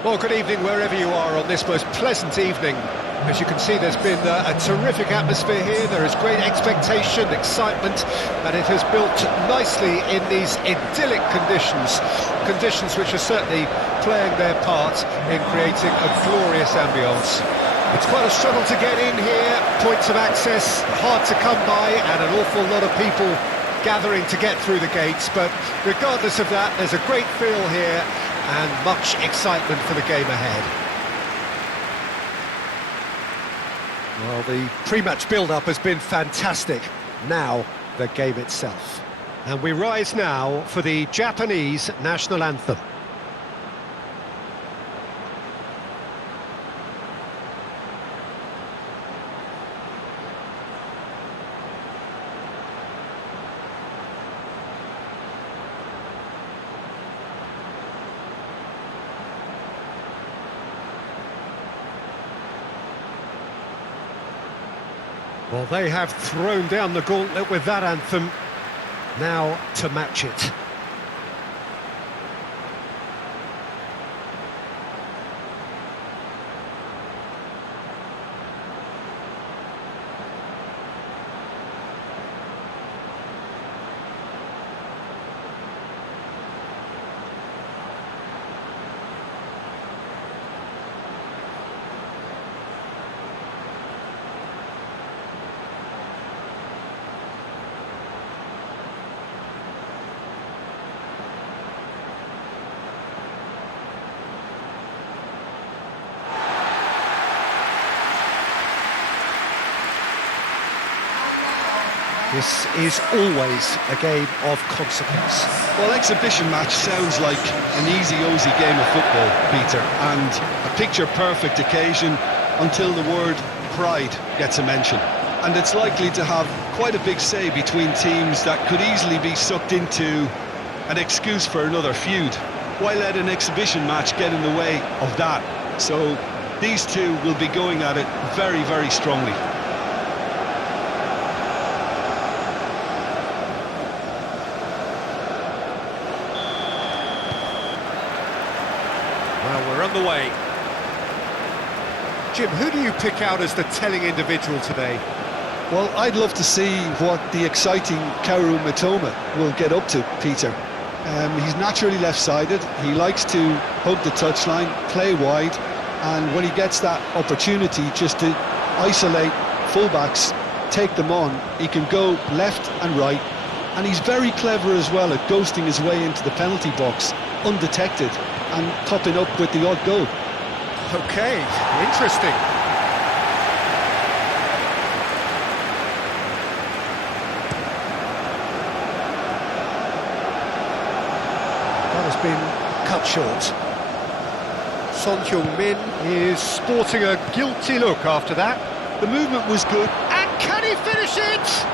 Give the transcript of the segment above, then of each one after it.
Well, good evening wherever you are on this most pleasant evening. As you can see, there's been a terrific atmosphere here. There is great expectation, excitement, and it has built nicely in these idyllic conditions. Conditions which are certainly playing their part in creating a glorious ambience. It's quite a struggle to get in here, points of access hard to come by, and an awful lot of people gathering to get through the gates, but regardless of that, there's a great feel here and much excitement for the game ahead. Well, the pre-match build-up has been fantastic. Now, the game itself. And we rise now for the Japanese national anthem. Well, they have thrown down the gauntlet with that anthem. Now to match it. This is always a game of consequence. Well, exhibition match sounds like an easy-ozy game of football, Peter, and a picture-perfect occasion until the word pride gets a mention. And it's likely to have quite a big say between teams that could easily be sucked into an excuse for another feud. Why let an exhibition match get in the way of that? So these two will be going at it very, very strongly. Well, we're underway. Jim, who do you pick out as the telling individual today? Well, I'd love to see what the exciting Kaoru Mitoma will get up to, Peter. He's naturally left-sided. He likes to hug the touchline, play wide, and when he gets that opportunity just to isolate fullbacks, take them on, he can go left and right, and he's very clever as well at ghosting his way into the penalty box, undetected, and topping up with the odd goal. Okay, interesting. That has been cut short. Son Heung-min is sporting a guilty look after that. The movement was good. And can he finish it?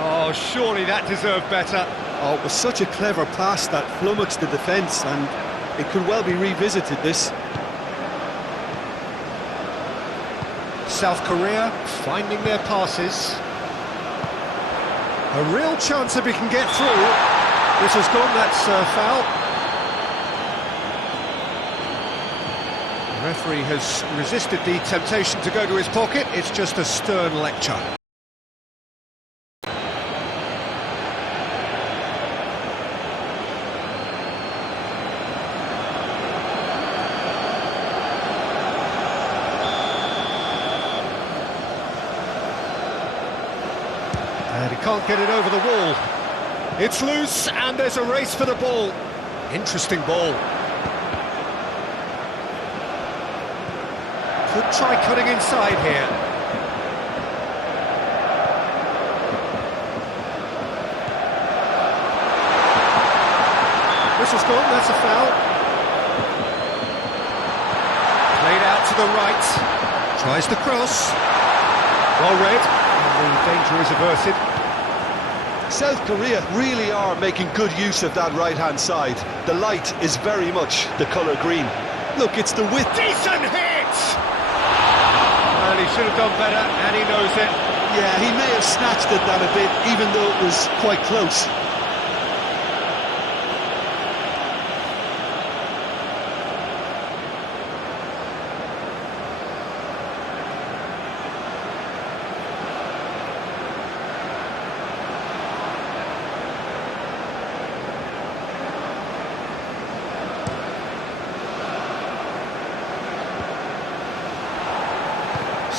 Oh, surely that deserved better. Oh, it was such a clever pass that flummoxed the defence, and it could well be revisited, this. South Korea finding their passes. A real chance if he can get through. This has gone, that's a foul. The referee has resisted the temptation to go to his pocket. It's just a stern lecture. And he can't get it over the wall. It's loose, and there's a race for the ball. Interesting ball. Could try cutting inside here. This has gone, that's a foul. Played out to the right. Tries the cross. Well read. The danger is averted. South Korea really are making good use of that right-hand side. The light is very much the colour green. Look, it's the width. Decent hit! Well, he should have done better, and he knows it. Yeah, he may have snatched at that a bit, even though it was quite close.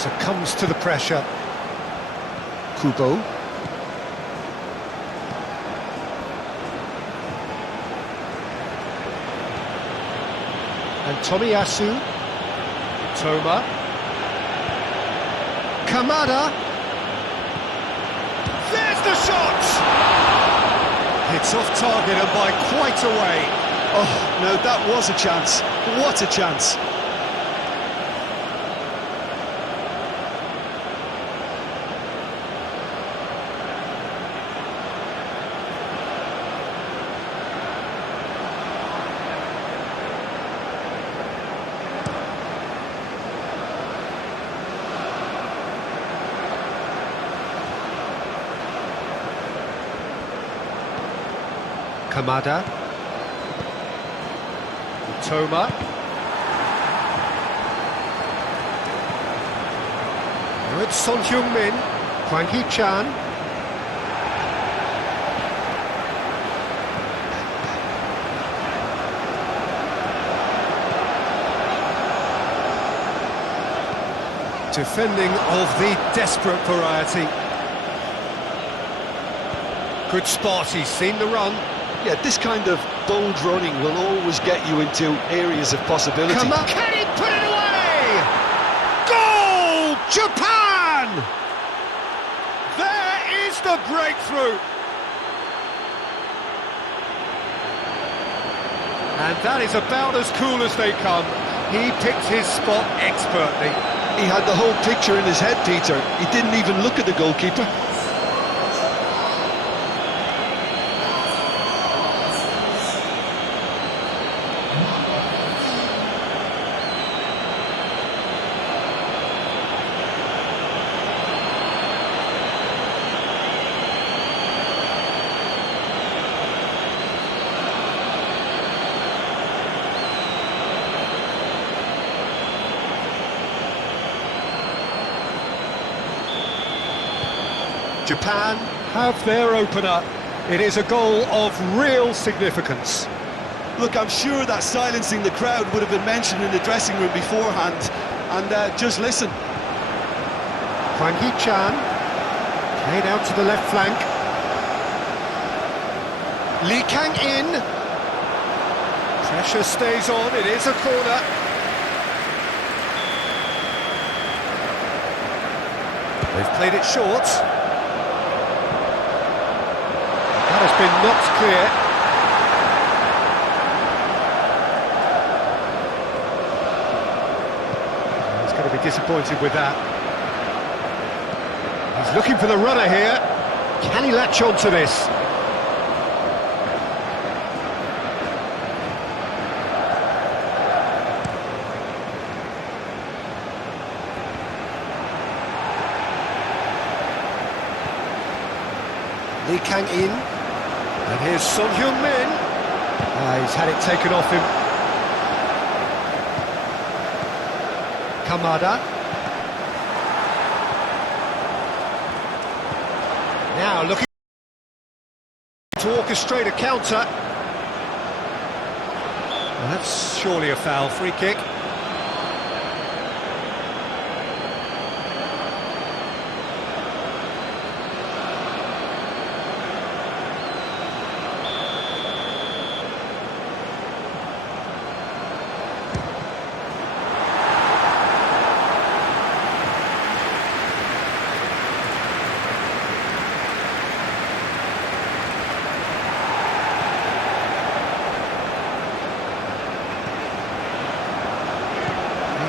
succumbs to the pressure. Kubo. And Tomiyasu. Toma. Kamada. There's the shot! It's off target and by quite a way. Oh, no, that was a chance. What a chance. Kamada. Toma. Now it's Son-Heung-min. Hwang Hee-chan. Defending of the desperate variety. Good spot, he's seen the run. Yeah, this kind of bold running will always get you into areas of possibility. Come on, can he put it away? Goal! Japan! There is the breakthrough. And that is about as cool as they come. He picked his spot expertly. He had the whole picture in his head, Peter. He didn't even look at the goalkeeper. Japan have their opener. It is a goal of real significance. Look, I'm sure that silencing the crowd would have been mentioned in the dressing room beforehand. And just listen. Hwang Hee-chan, played out to the left flank. Lee Kang-in. Pressure stays on, it is a corner. They've played it short. That has been knocked clear. He's going to be disappointed with that. He's looking for the runner here. Can he latch on to this? Lee Kang-in. And here's Son-Heung-min. He's had it taken off him. Kamada. Now looking to orchestrate a counter. Well, that's surely a foul. Free kick.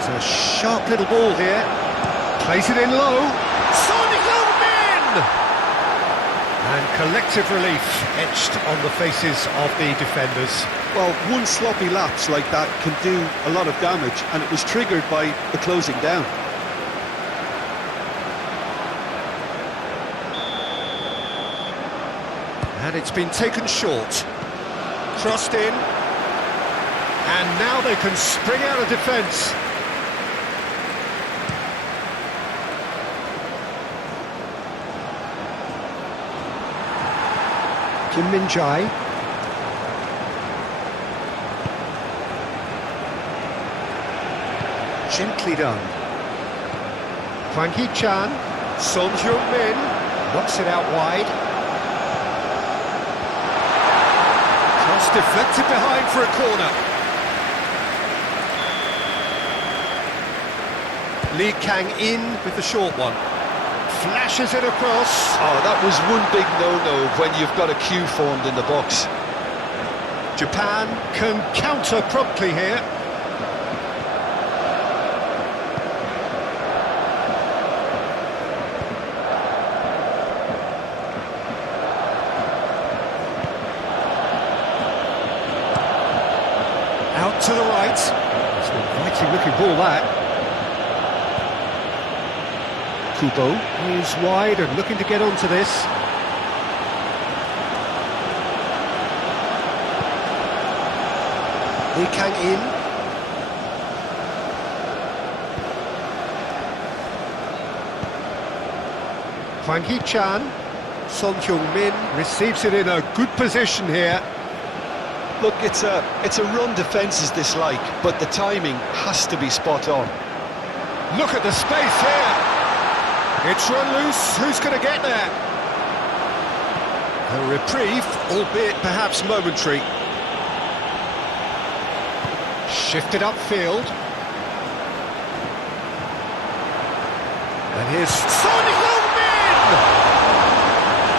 A sharp little ball here. Plays it in low. Son-Heung-min! And collective relief etched on the faces of the defenders. Well, one sloppy lapse like that can do a lot of damage, and it was triggered by the closing down. And it's been taken short. Crossed in. And now they can spring out of defence. Kim Min-jae. Gently done. Hwang Hee-chan, Son Heung-min, knocks it out wide. Cross deflected behind for a corner. Lee Kang-in with the short one. Flashes it across. Oh, that was one big no-no when you've got a queue formed in the box. Japan can counter promptly here. Out to the right. It's an inviting looking ball, that. Kubo is wide and looking to get onto this. Lee Kang-in. Hwang Hee-chan. Son Heung-min receives it in a good position here. Look, it's a run defence dislike, but the timing has to be spot on. Look at the space here. It's run loose. Who's going to get there? A reprieve, albeit perhaps momentary. Shifted upfield. And here's Son Heung-min!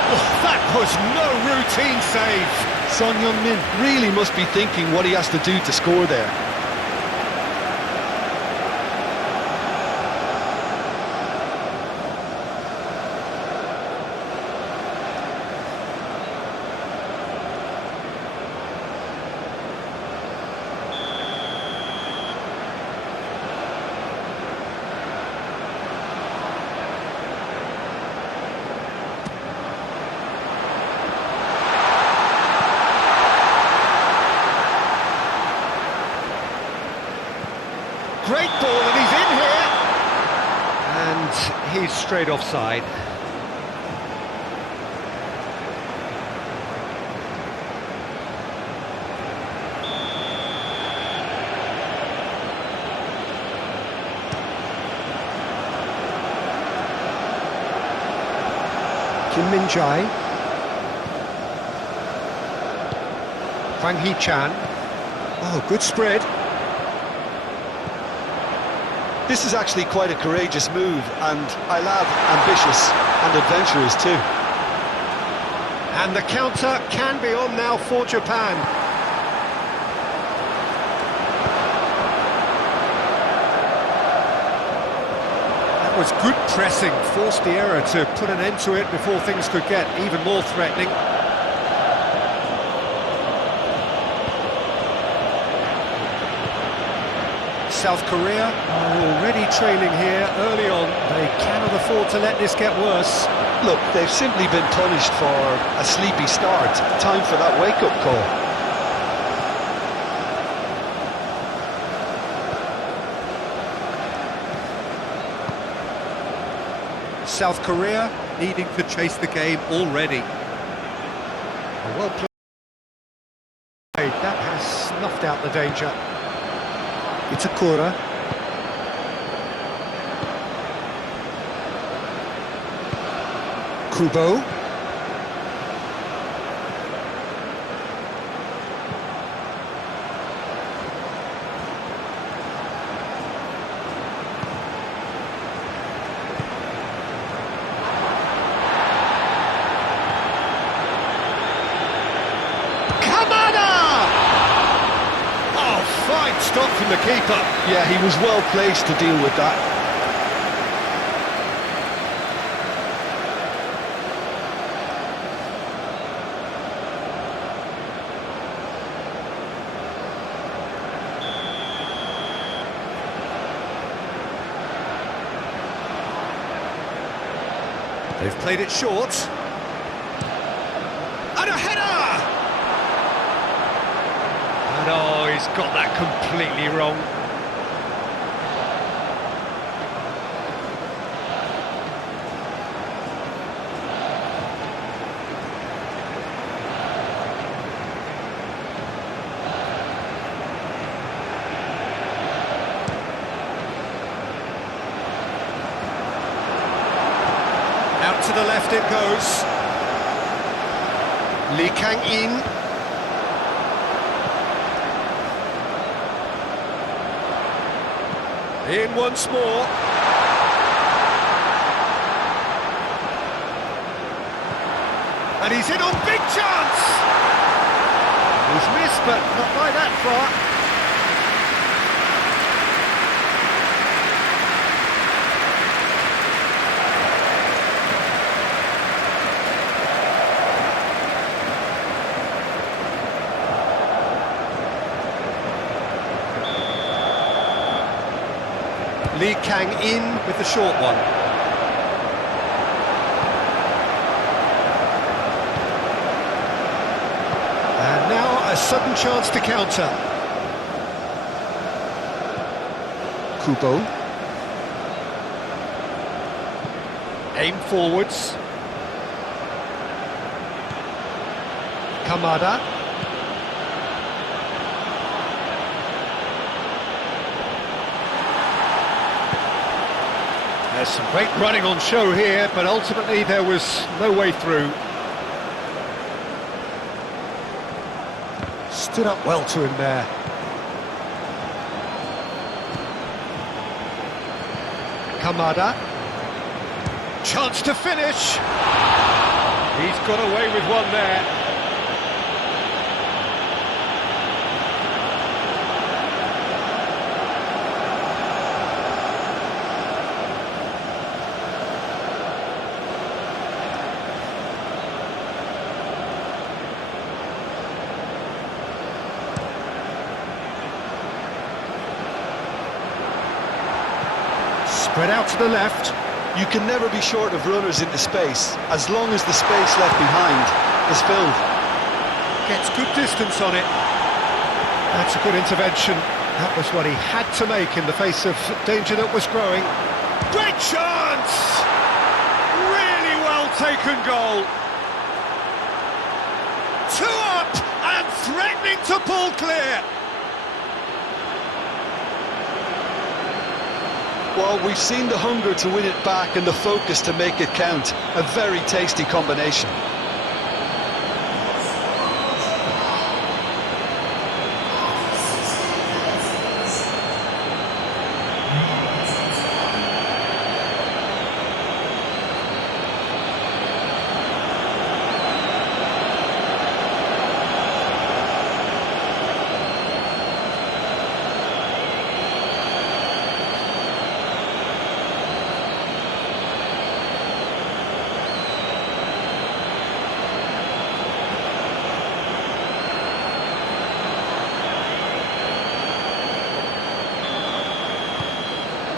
Oh, that was no routine save. Son Heung-min really must be thinking what he has to do to score there. Great ball, and he's in here. And he's straight offside. Kim Min-jae. Hwang Hee-chan. Oh, good spread. This is actually quite a courageous move, and I'll add ambitious and adventurous too. And the counter can be on now for Japan. That was good pressing, forced the error to put an end to it before things could get even more threatening. South Korea are already trailing here early on. They cannot afford to let this get worse. Look, they've simply been punished for a sleepy start. Time for that wake-up call. South Korea needing to chase the game already. Well played. That has snuffed out the danger. Itakura. Kubo. Stop from the keeper. Yeah, he was well placed to deal with that. They've played it short. And a header! And oh, he's got that completely wrong. to the left it goes. Lee Kang-in. In once more. And he's in on big chance! He's missed, but not by that far. Lee Kang-in with the short one. And now a sudden chance to counter. Kubo. Aim forwards. Kamada. There's some great running on show here, but ultimately there was no way through. Stood up well to him there. Kamada. Chance to finish. He's got away with one there. Spread out to the left. You can never be short of runners into space, as long as the space left behind is filled. Gets good distance on it. That's a good intervention. That was what he had to make in the face of danger that was growing. Great chance! Really well taken goal. 2 up and threatening to pull clear. Well, we've seen the hunger to win it back and the focus to make it count. A very tasty combination.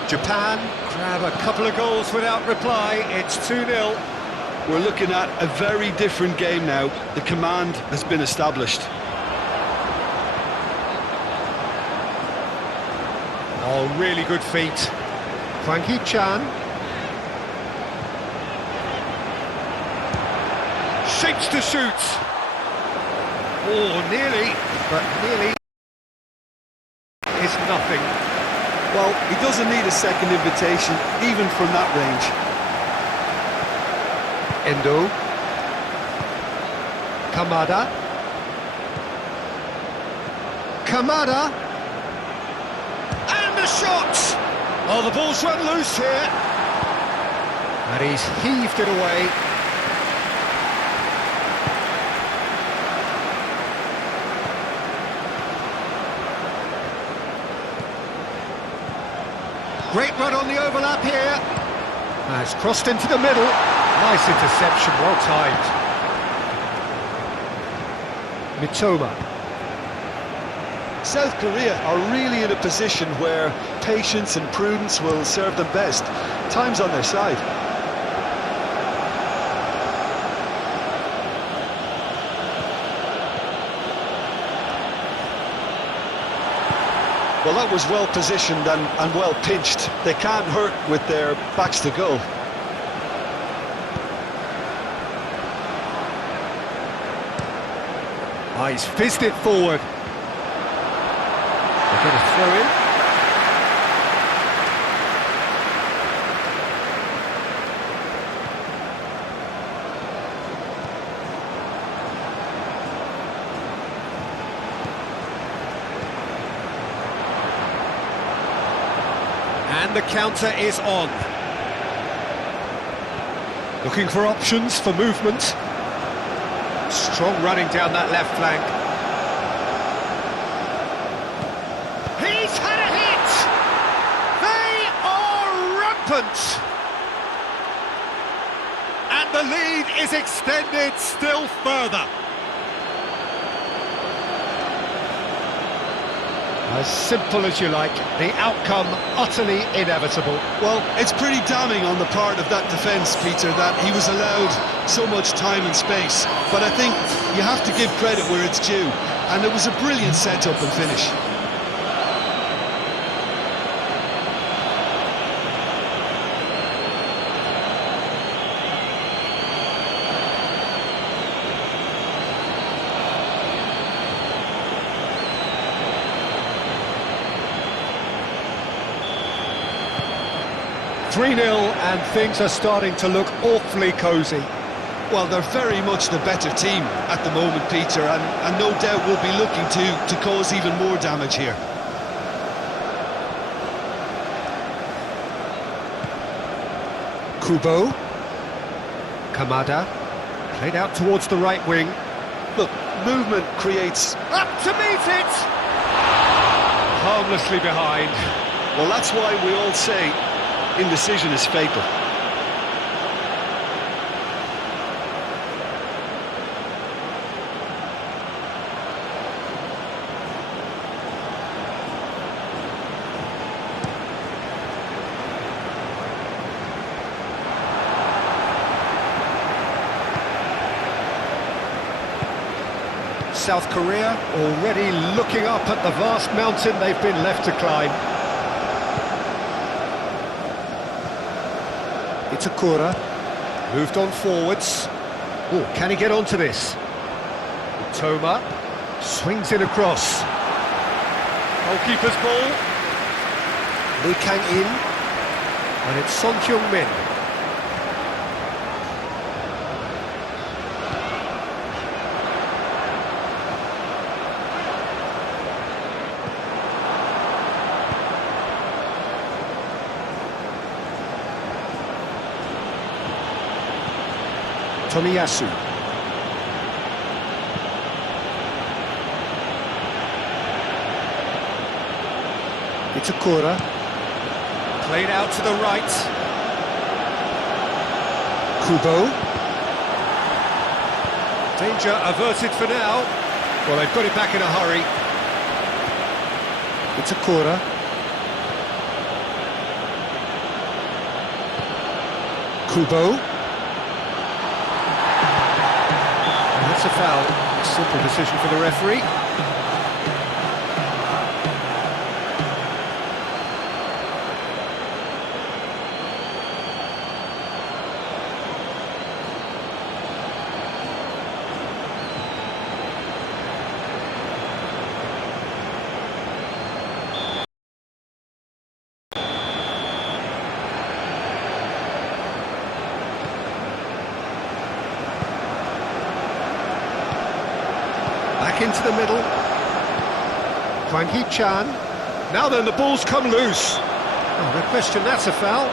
Japan grab a couple of goals without reply. It's 2-0. We're looking at a very different game now. The command has been established. Oh, really good feet. Frankie Chan. Shapes to shoot. Oh, nearly, but nearly is nothing. Well, he doesn't need a second invitation, even from that range. Endo. Kamada. Kamada. And the shot! Oh, the ball's run loose here. And he's heaved it away. Great run on the overlap here. Has crossed into the middle. Nice interception, well timed. Mitoma. South Korea are really in a position where patience and prudence will serve them best. Time's on their side. Well, that was well positioned and well pinched. They can't hurt with their backs to goal. Oh, he's fizzed it forward. They're going to throw in. And the counter is on. Looking for options for movement. Strong running down that left flank. He's had a hit! They are rampant! And the lead is extended still further. As simple as you like, the outcome utterly inevitable. Well, it's pretty damning on the part of that defence, Peter, that he was allowed so much time and space. But I think you have to give credit where it's due, and it was a brilliant set-up and finish. 3-0 and things are starting to look awfully cosy. Well, they're very much the better team at the moment, Peter, and no doubt will be looking to cause even more damage here. Kubo. Kamada. Played out towards the right wing. Look, movement creates... Up to meet it! Harmlessly behind. Well, that's why we all say indecision is fatal. South Korea already looking up at the vast mountain they've been left to climb. Itakura moved on forwards. Oh, can he get onto this? Toma swings it across. Goalkeeper's ball. Lee Kang-in, and it's Son Heung-min. Tomiyasu. Itakura. Played out to the right. Kubo. Danger averted for now. Well, they've got it back in a hurry. Itakura. Kubo. That's a foul. Simple decision for the referee. Back into the middle. Hwang Hee-chan. Now then, the ball's come loose. Oh, no question, that's a foul.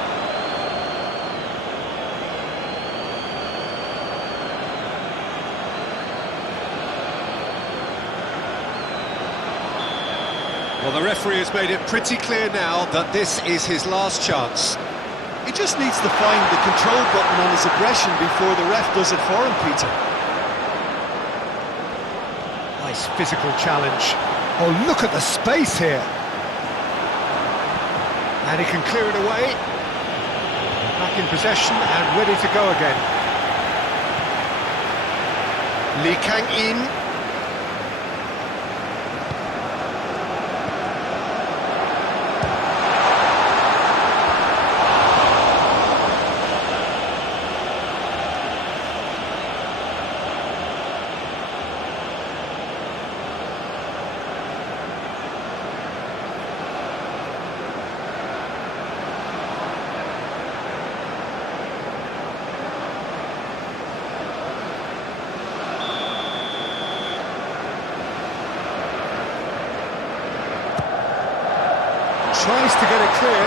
Well, the referee has made it pretty clear now that this is his last chance. He just needs to find the control button on his aggression before the ref does it for him, Peter. Nice physical challenge. Oh, look at the space here. And he can clear it away. Back in possession and ready to go again. Lee Kang-in. Tries to get it clear.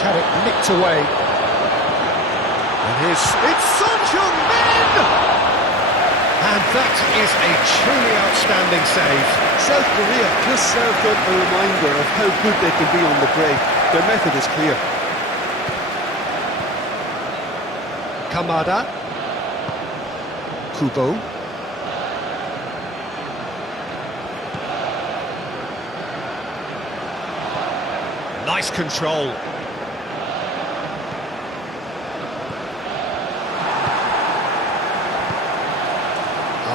He's had it nicked away. And it's Son Heung-min! And that is a truly outstanding save. South Korea just served up a reminder of how good they can be on the break. Their method is clear. Kamada. Kubo. Nice control.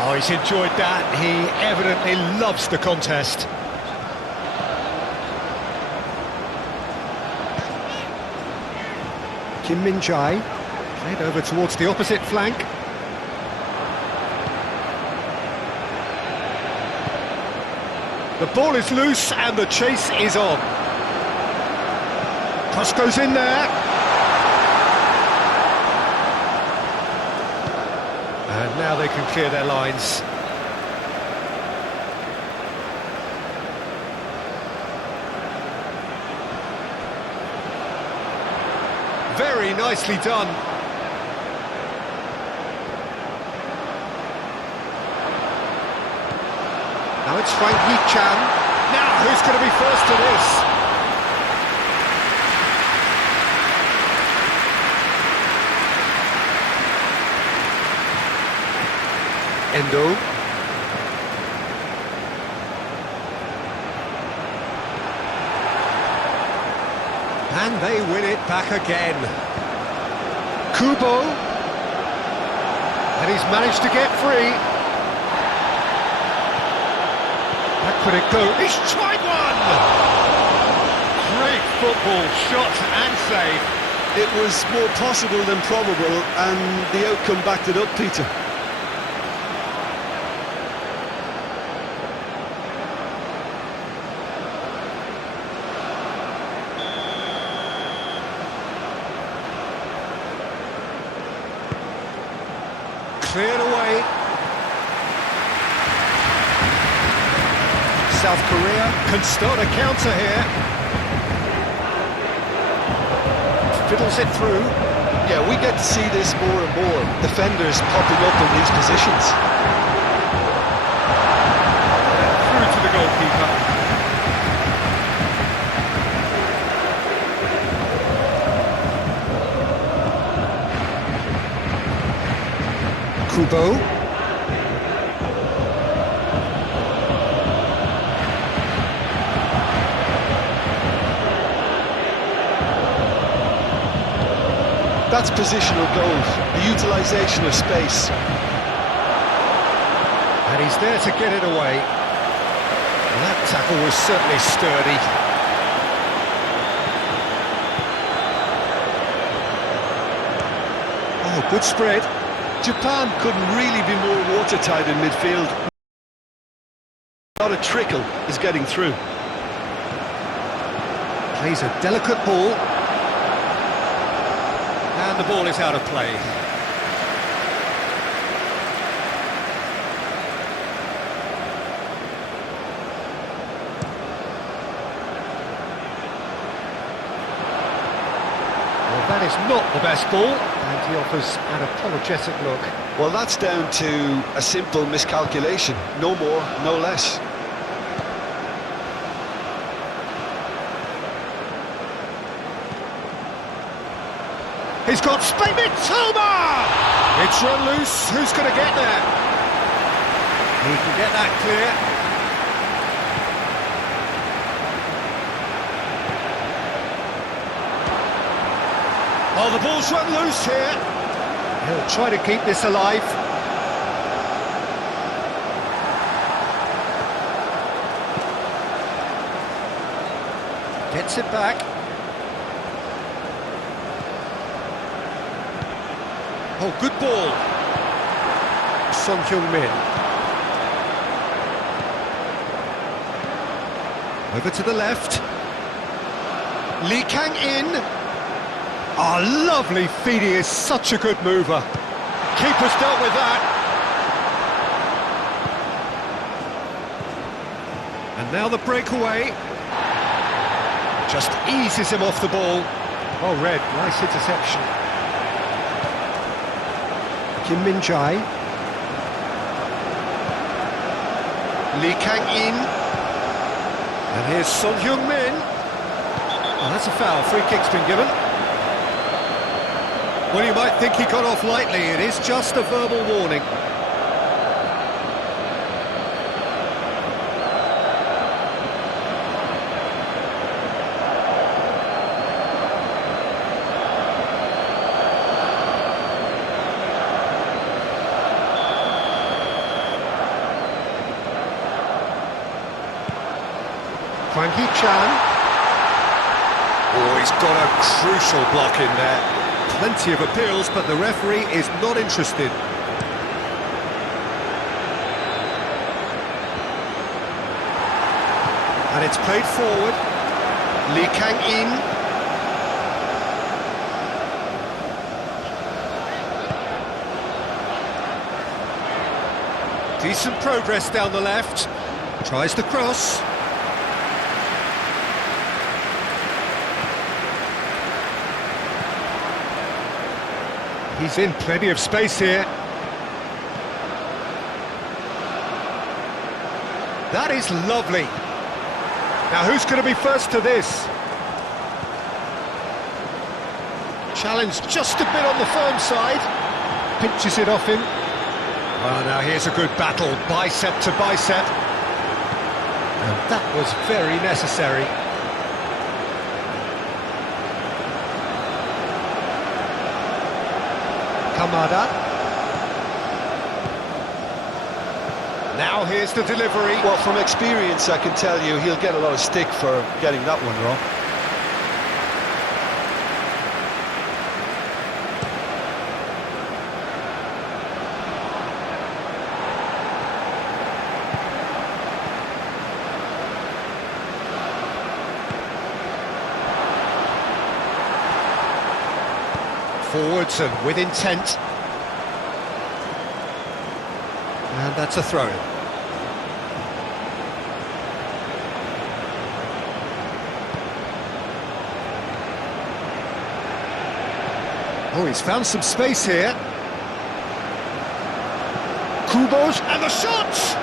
Oh, he's enjoyed that. He evidently loves the contest. Kim Min-jae played over towards the opposite flank. The ball is loose and the chase is on. Cross goes in there. And now they can clear their lines. Very nicely done. Now it's Frank Yi-chan. Now who's going to be first to this? Endo. And they win it back again. Kubo. And he's managed to get free. How could it go? He's tried one! Great football, shot and save. It was more possible than probable, and the outcome backed it up, Peter. Cleared away. South Korea can start a counter here. Fiddles it through. Yeah, we get to see this more and more. Defenders popping up in these positions. Through to the goalkeeper. Kubo. That's positional goals, the utilisation of space. And he's there to get it away. And that tackle was certainly sturdy. Oh, good spread. Japan couldn't really be more watertight in midfield. Not a trickle is getting through. Plays a delicate ball. And the ball is out of play. Well, that is not the best ball, and he offers an apologetic look. Well, that's down to a simple miscalculation. No more, no less. He's got Spain Mitoma! It's run loose. Who's going to get there? He can get that clear. Oh, the ball's run loose here. He'll try to keep this alive. Gets it back. Oh, good ball. Son Heung-min. Over to the left. Lee Kang-in. Oh, lovely feed. He is such a good mover. Keeper's dealt with that. And now the breakaway. Just eases him off the ball. Well read, nice interception. Kim Min-jae. Lee Kang-in. And here's Son Heung-min. Oh, that's a foul, free kick's been given. Well, you might think he got off lightly, it is just a verbal warning. Hwang Hee-chan. Oh, he's got a crucial block in there. Plenty of appeals, but the referee is not interested. And it's played forward. Lee Kang-in. Decent progress down the left. Tries the cross. He's in plenty of space here. That is lovely. Now who's going to be first to this? Challenge just a bit on the firm side. Pinches it off him. Well, now here's a good battle, bicep to bicep. And that was very necessary. Kamada. Now here's the delivery. Well, from experience, I can tell you he'll get a lot of stick for getting that one wrong. Forwards and with intent. And that's a throw-in. Oh, he's found some space here. Kubo's and the shots!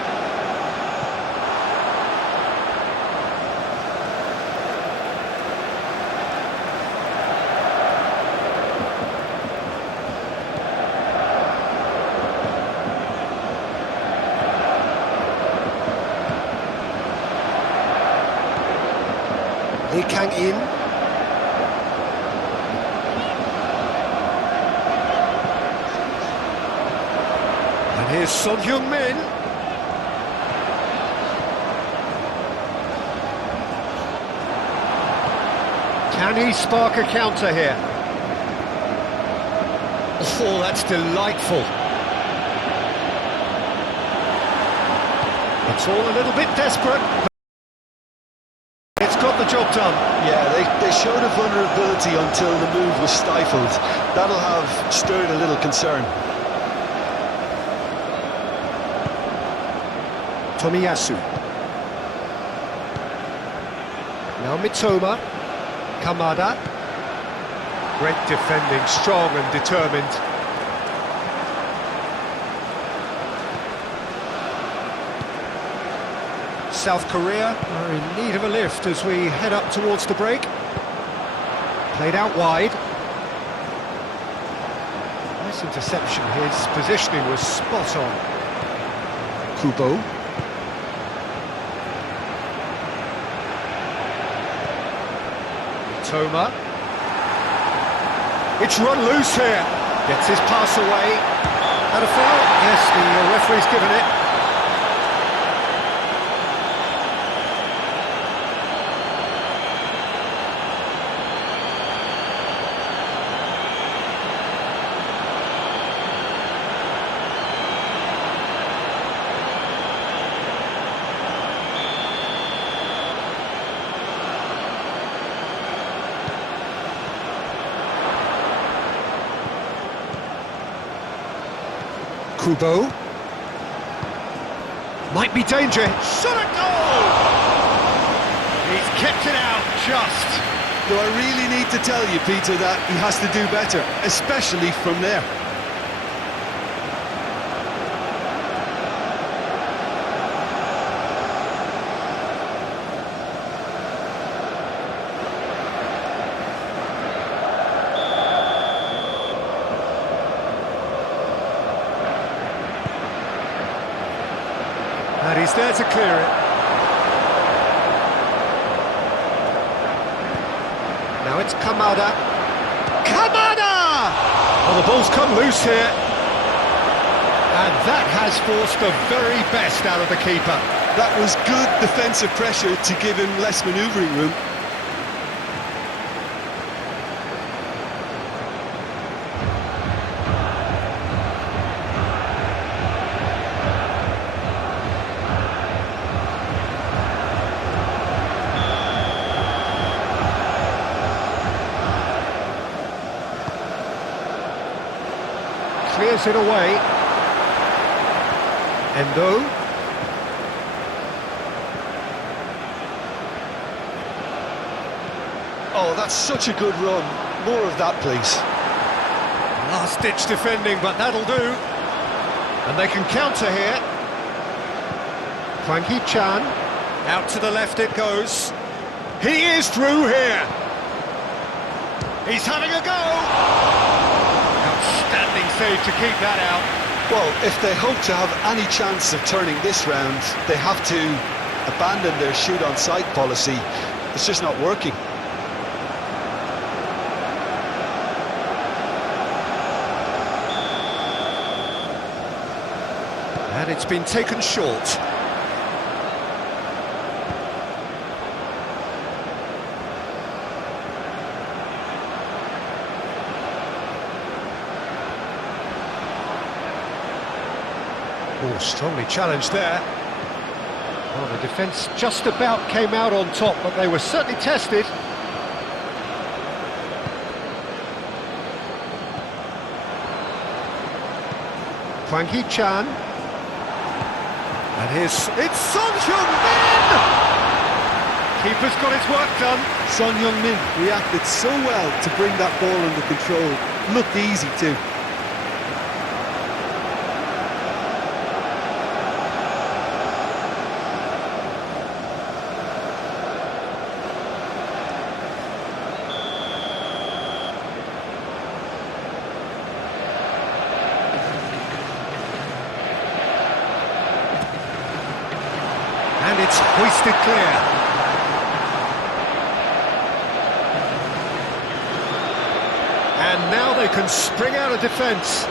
Lee Kang-in. And here's Son Heung-min. Can he spark a counter here? Oh, that's delightful. It's all a little bit desperate. It's got the job done. Yeah, they showed a vulnerability until the move was stifled. That'll have stirred a little concern. Tomiyasu. Now Mitoma. Kamada. Great defending, strong and determined. South Korea are in need of a lift as we head up towards the break. Played out wide. Nice interception, his positioning was spot on. Kubo. Toma. It's run loose here. Gets his pass away. And a foul? Yes, the referee's given it. Kubo. Might be danger. Shot at goal! He's kept it out just. Do I really need to tell you, Peter, that he has to do better, especially from there? And he's there to clear it. Now it's Kamada. Kamada! Well, the ball's come loose here. And that has forced the very best out of the keeper. That was good defensive pressure to give him less manoeuvring room. Clears it away. Endo. Oh, that's such a good run. More of that, please. Last-ditch defending, but that'll do. And they can counter here. Frankie Chan. Out to the left it goes. He is through here. He's having a go. Outstanding save to keep that out. Well, if they hope to have any chance of turning this round, they have to abandon their shoot-on-sight policy. It's just not working. And it's been taken short. Oh, strongly challenged there. Well, the defence just about came out on top, but they were certainly tested. Frankie Chan. And it's Son Heung-min! Keeper's got his work done. Son Heung-min reacted so well to bring that ball under control. Looked easy too. And it's hoisted clear. And now they can spring out of defence.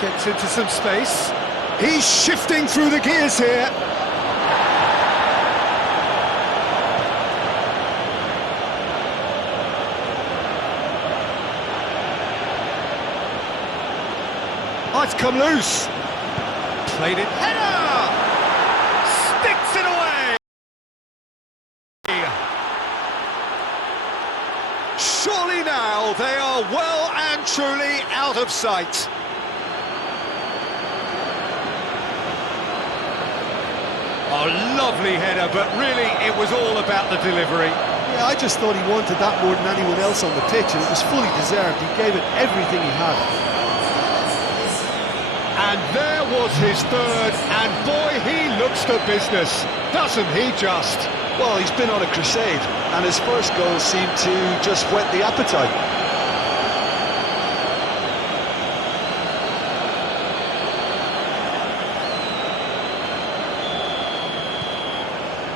Gets into some space. He's shifting through the gears here. Oh, it's come loose. Played it. Header! Sticks it away! Surely now they are well and truly out of sight. Oh, lovely header, but really it was all about the delivery. Yeah, I just thought he wanted that more than anyone else on the pitch, and it was fully deserved. He gave it everything he had. And there was his third, and boy, he looks the business, doesn't he just? Well, he's been on a crusade, and his first goal seemed to just whet the appetite.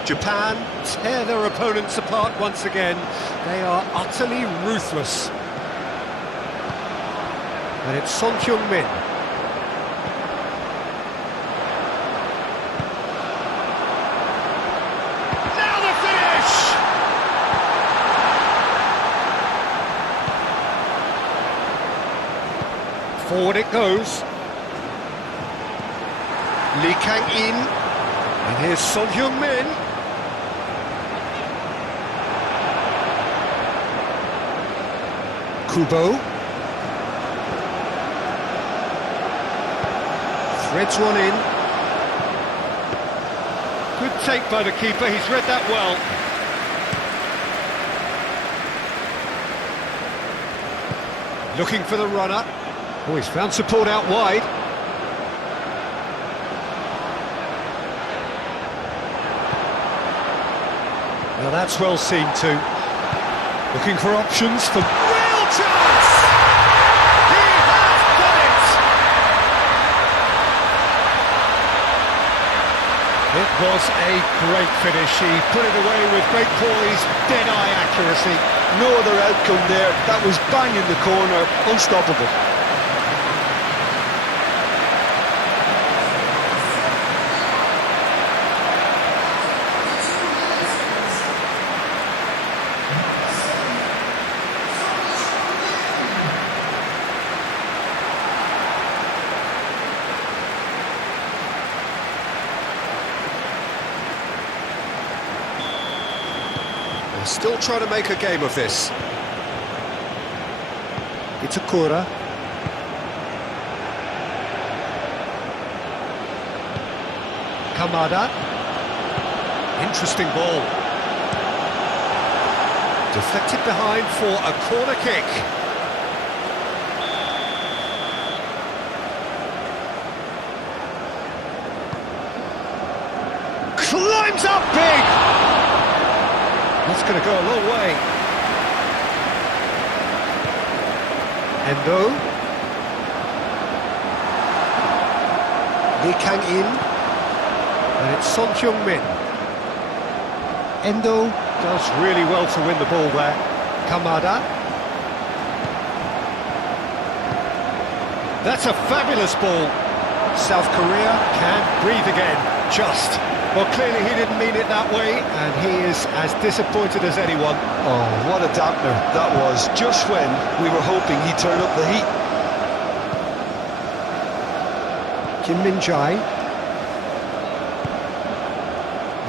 Japan tear their opponents apart once again. They are utterly ruthless. And it's Son Heung-min. Now the finish! Forward it goes. Lee Kang-in. And here's Son Heung-min. Kubo. Threads one in. Good take by the keeper, he's read that well. Looking for the runner. Oh, he's found support out wide. Now that's well seen too. Looking for options for real chance! He has done it! It was a great finish. He put it away with great poise, dead-eye accuracy. No other outcome there. That was bang in the corner, unstoppable. Still trying to make a game of this. It's a Itakura. Kamada. Interesting ball. Deflected behind for a corner kick. Climbs up big! That's going to go a long way. Endo. Lee Kang-in. And it's Son Heung-min. Endo does really well to win the ball there. Kamada. That's a fabulous ball. South Korea can breathe again, just. Well, clearly he didn't mean it that way, and he is as disappointed as anyone. Oh, what a dampener that was, just when we were hoping he'd turn up the heat. Kim Min-jae.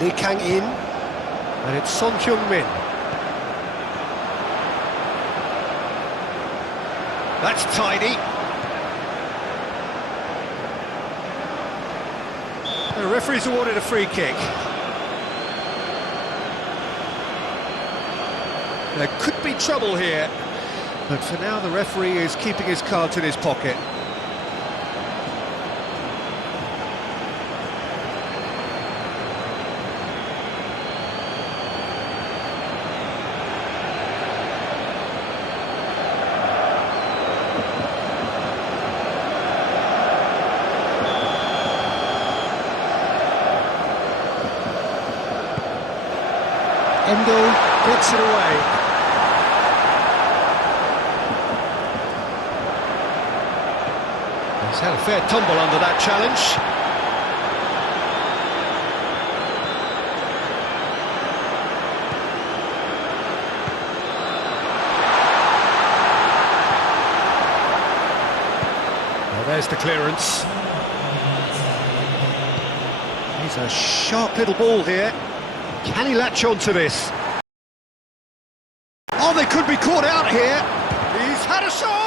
Lee Kang-in. And it's Son Heung-min. That's tidy. The referee's awarded a free kick. There could be trouble here, but for now the referee is keeping his cards in his pocket. Endo gets it away. He's had a fair tumble under that challenge. Well, there's the clearance. He's a sharp little ball here. Can he latch on to this? Oh, they could be caught out here. He's had a shot!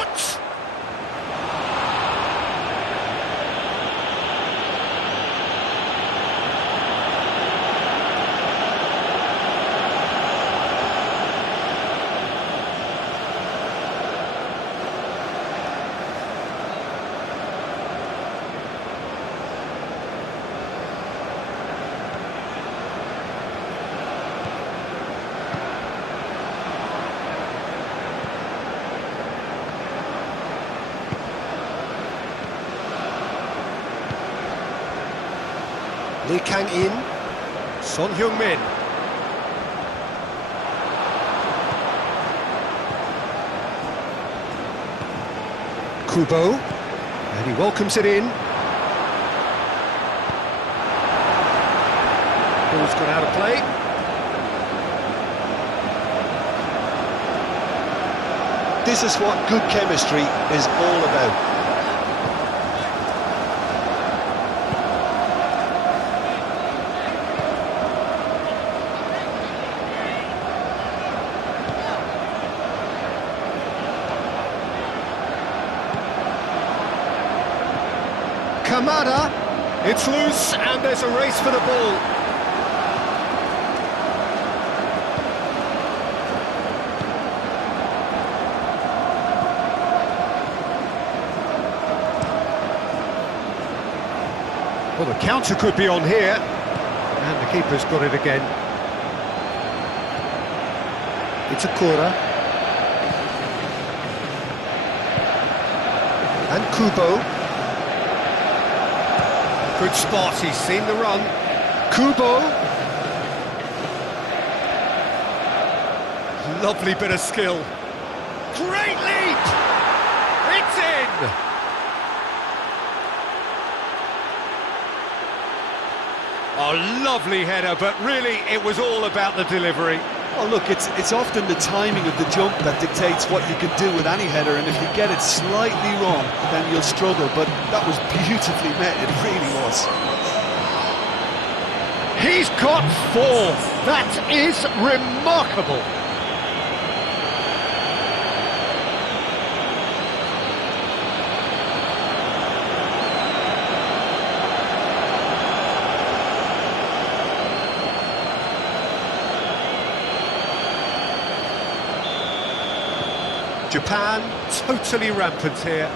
Lee Kang-in, Son Heung-min. Kubo, and he welcomes it in. Ball's gone out of play. This is what good chemistry is all about. Kamada, it's loose and there's a race for the ball. Well, the counter could be on here, and the keeper's got it again. It's a corner. And Kubo. Good spot, he's seen the run. Kubo. Lovely bit of skill. Great leap! It's in! Oh, lovely header, but really it was all about the delivery. Well, look, it's often the timing of the jump that dictates what you can do with any header, and if you get it slightly wrong, then you'll struggle, but that was beautifully met, it really was. He's got 4. That is remarkable. Japan totally rampant here.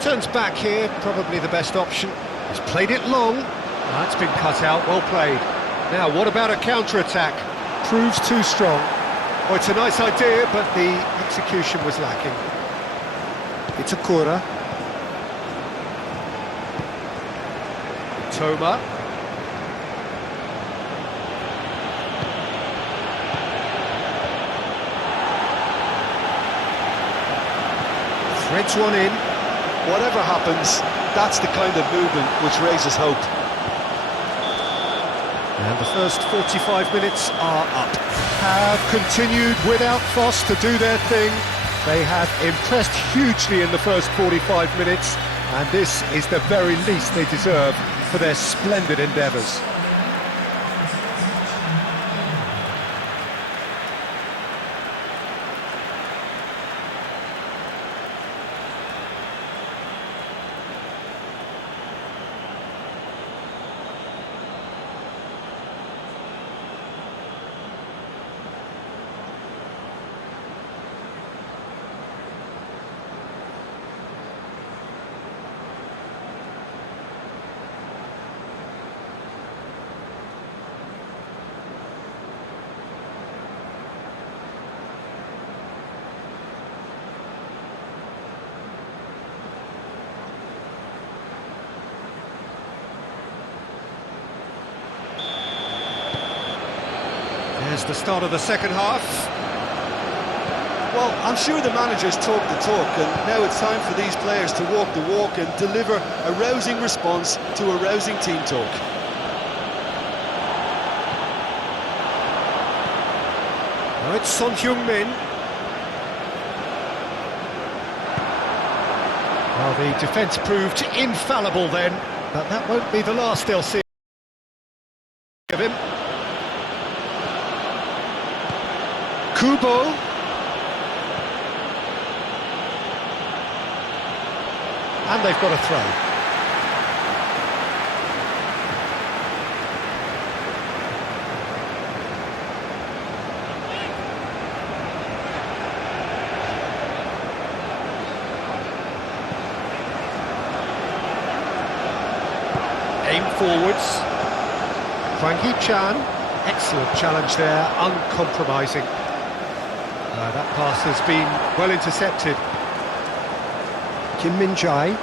Turns back here, probably the best option. He's played it long. That's been cut out, well played. Now, what about a counter-attack? Proves too strong. Oh, it's a nice idea, but the execution was lacking. It's a corner. Toma. Threads one in. Whatever happens, that's the kind of movement which raises hope. And the first 45 minutes are up. Have continued without fuss to do their thing. They have impressed hugely in the first 45 minutes, and this is the very least they deserve for their splendid endeavours. There's the start of the second half. Well, I'm sure the manager's talked the talk, and now it's time for these players to walk the walk and deliver a rousing response to a rousing team talk. Now it's Son Heung-min. Well, the defence proved infallible then, but that won't be the last they'll see of him. Kubo. And they've got a throw. Aim forwards. Hwang Hee-chan. Excellent challenge there, uncompromising. That pass has been well intercepted. Kim Min-jae.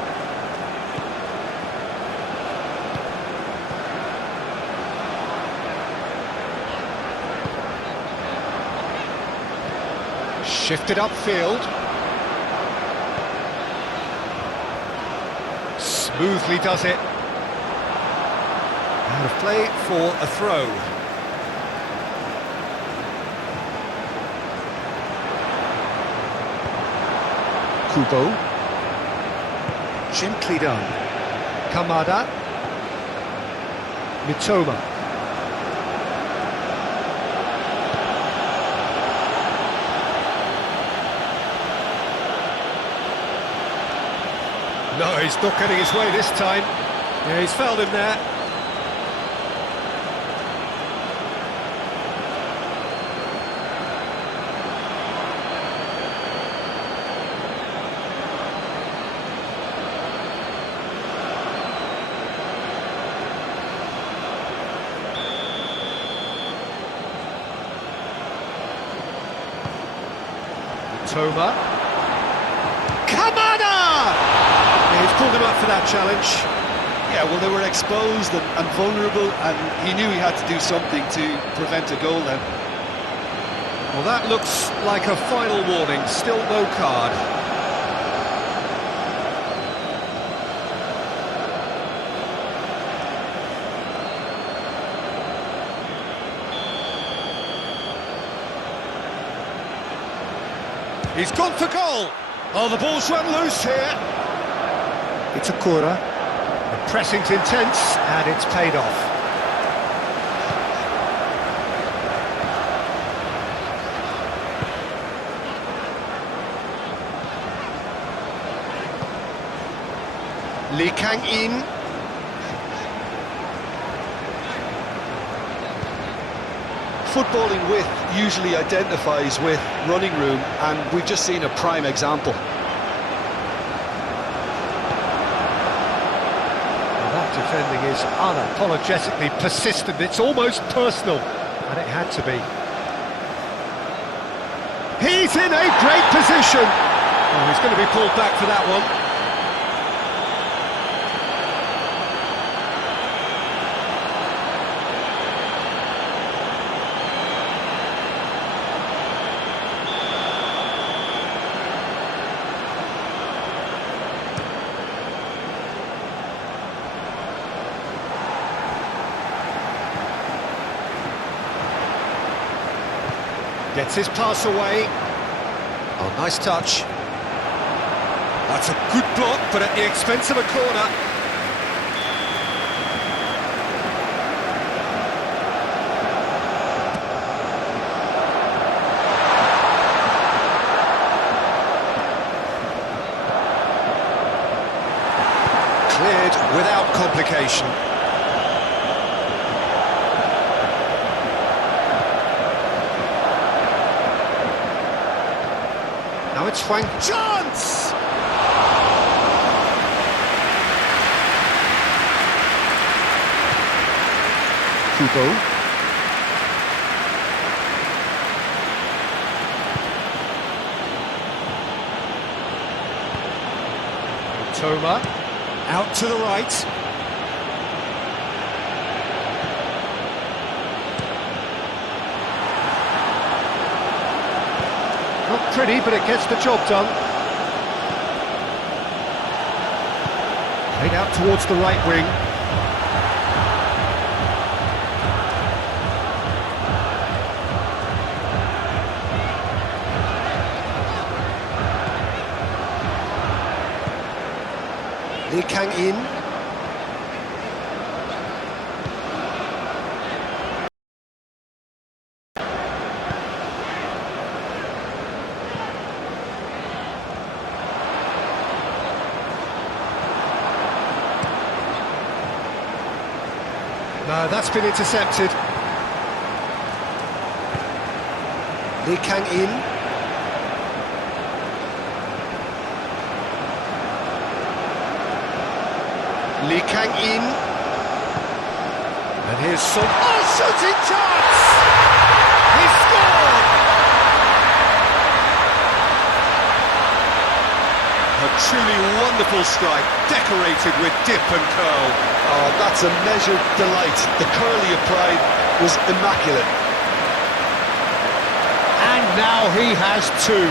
Shifted upfield. Smoothly does it. Out of play for a throw. Kubo. Gently done. Kamada. Mitoma. No, he's not getting his way this time. Yeah, he's fouled him there. Toma. Kamada! He's pulled him up for that challenge. Yeah, well, they were exposed and vulnerable, and he knew he had to do something to prevent a goal then. Well, that looks like a final warning. Still no card. He's gone for goal. Oh, the ball's run loose here. It's a corner. The pressing's intense, and it's paid off. Lee Kang-in. Footballing with usually identifies with running room, and we've just seen a prime example. Well, that defending is unapologetically persistent. It's almost personal, and it had to be. He's in a great position. Oh, he's going to be pulled back for that one. Gets his pass away. Oh, nice touch. That's a good block, but at the expense of a corner. Cleared without complication. Now it's Frank Chance! Kubo. Toma. Out to the right. Not pretty, but it gets the job done. Played out towards the right wing. Lee Kang-in. No, that's been intercepted. Lee Kang-in. Lee Kang-in. And here's some... Oh, shooting chance! He scored! A truly wonderful strike, decorated with dip and curl. Oh, that's a measured delight. The curl he applied was immaculate. And now he has two.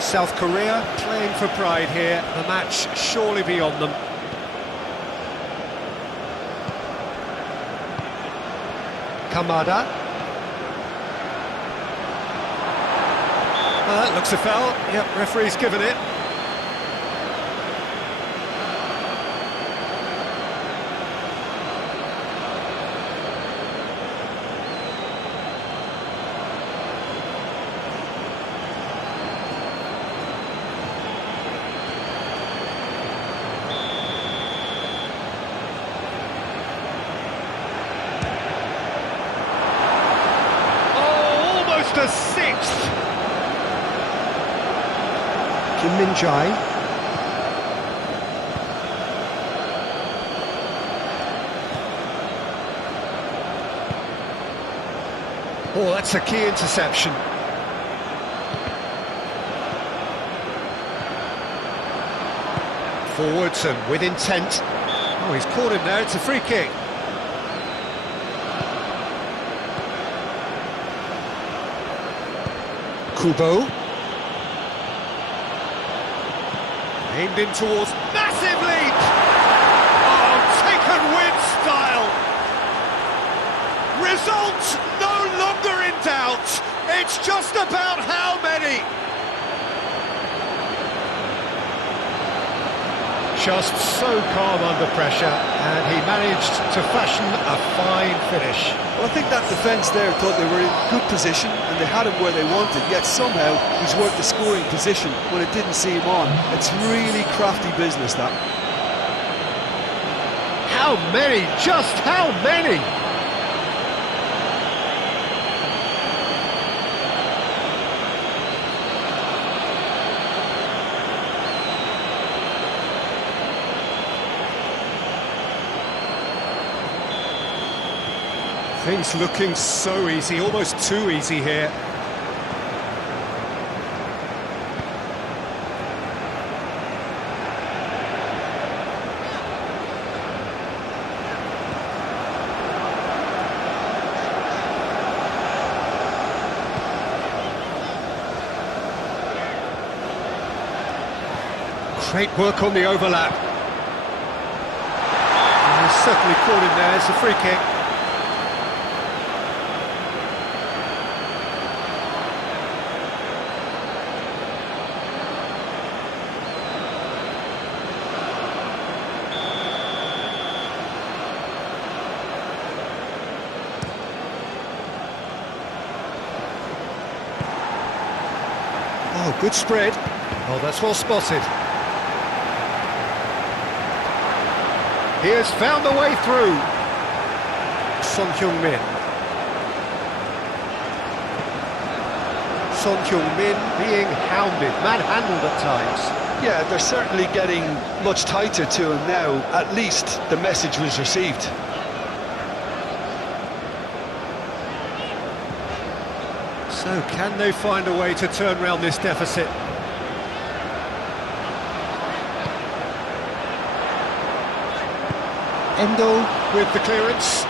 South Korea playing for pride here, the match surely beyond them. Kamada. That looks a foul. Yep, referee's given it. Oh, that's a key interception. Forwards and with intent. Oh, he's caught him there, it's a free kick. Kubo. Aimed in towards... Massive leap! Oh, taken with style! Result no longer in doubt! It's just about how many! Just so calm under pressure, and he managed to fashion a fine finish. Well, I think that defence there thought they were in good position and they had him where they wanted, yet somehow he's worked the scoring position when it didn't see him on. It's really crafty business, that. How many? Just how many? Things looking so easy, almost too easy here. Great work on the overlap. And he's certainly caught him there, it's a free kick. Oh, good spread. Oh, that's well spotted. He has found a way through. Son Heung-min. Son Heung-min being hounded, manhandled at times. Yeah, they're certainly getting much tighter to him now. At least the message was received. So can they find a way to turn around this deficit? Endo with the clearance.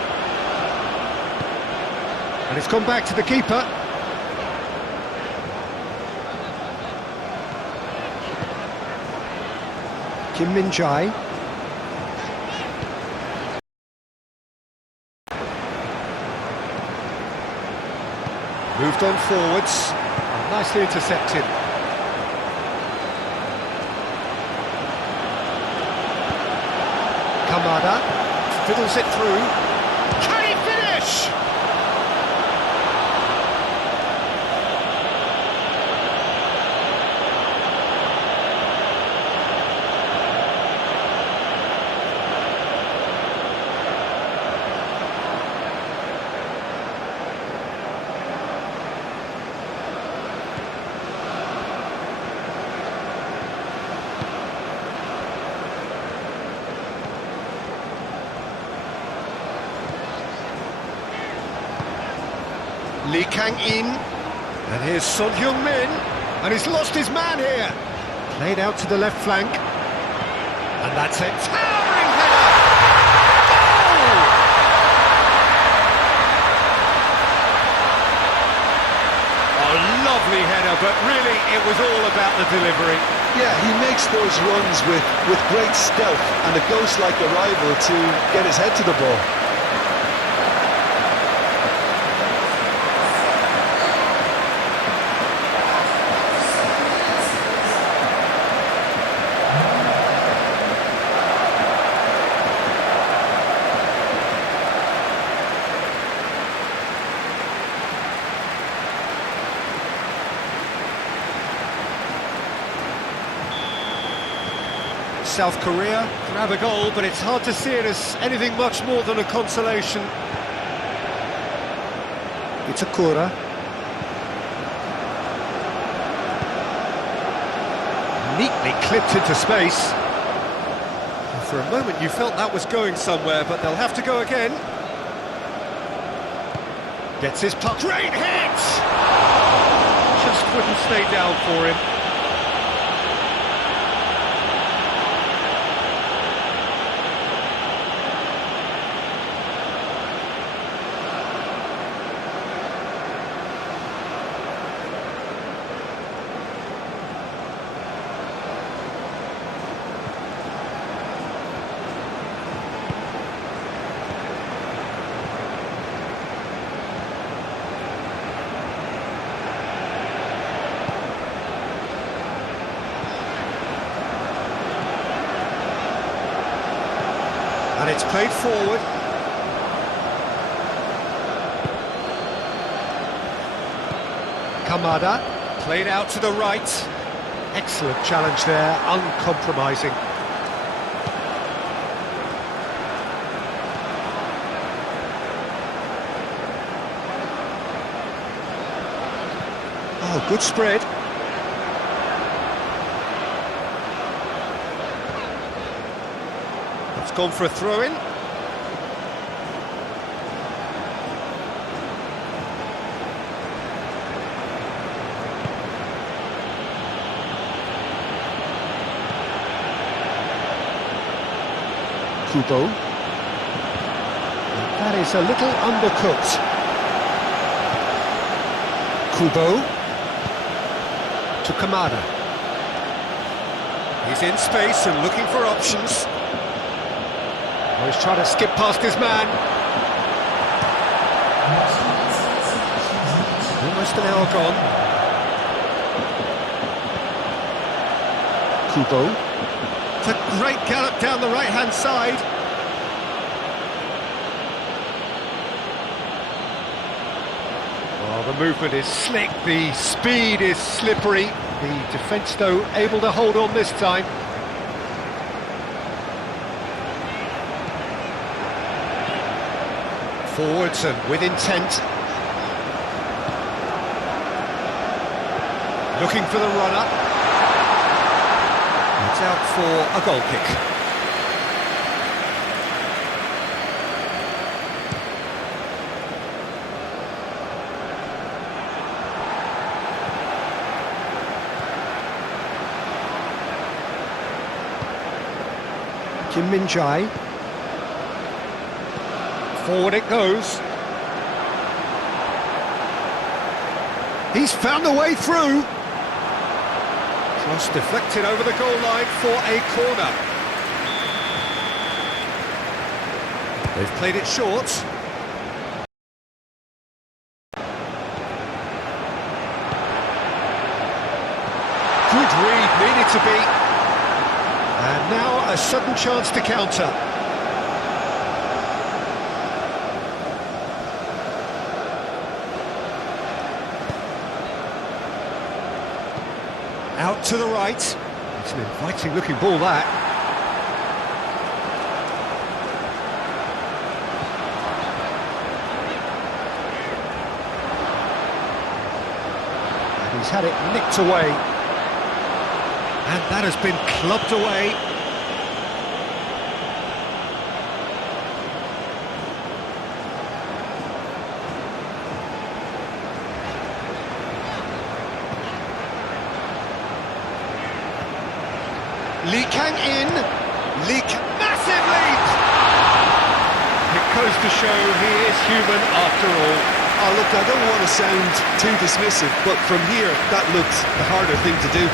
And it's gone back to the keeper. Kim Min-jae. Moved on forwards. And nicely intercepted. Kamada fiddles it through. Can he finish? Lee Kang-in, and here's Son Heung-min, and he's lost his man here. Played out to the left flank, and that's it. Towering header! Goal! A lovely header, but really it was all about the delivery. Yeah, he makes those runs with great stealth and a ghost-like arrival to get his head to the ball. South Korea can have a goal, but it's hard to see it as anything much more than a consolation. Itakura. neatly clipped into space. For a moment you felt that was going somewhere, but they'll have to go again. Gets his puck. Great hit! Just wouldn't stay down for him. And it's played forward. Kamada, played out to the right. Excellent challenge there, uncompromising. Oh, good spread. It's gone for a throw-in. Kubo. That is a little undercooked. Kubo. To Kamada. He's in space and looking for options. Oh, he's trying to skip past his man. Almost an hour gone. Kubo. It's a great gallop down the right-hand side. Well, the movement is slick, the speed is slippery. The defence, though, able to hold on this time. Forwards and with intent. Looking for the runner. It's out for a goal kick. Kim Min-jae. Forward it goes. He's found a way through. Cross deflected over the goal line for a corner. They've played it short. Good read, needed to be. And now a sudden chance to counter. Out to the right. It's an inviting looking ball, that. And he's had it nicked away. And that has been clubbed away. Lee Kang in. Lee Kang, massive leap! It goes to show he is human after all. Oh, look, I don't want to sound too dismissive, but from here, that looked the harder thing to do.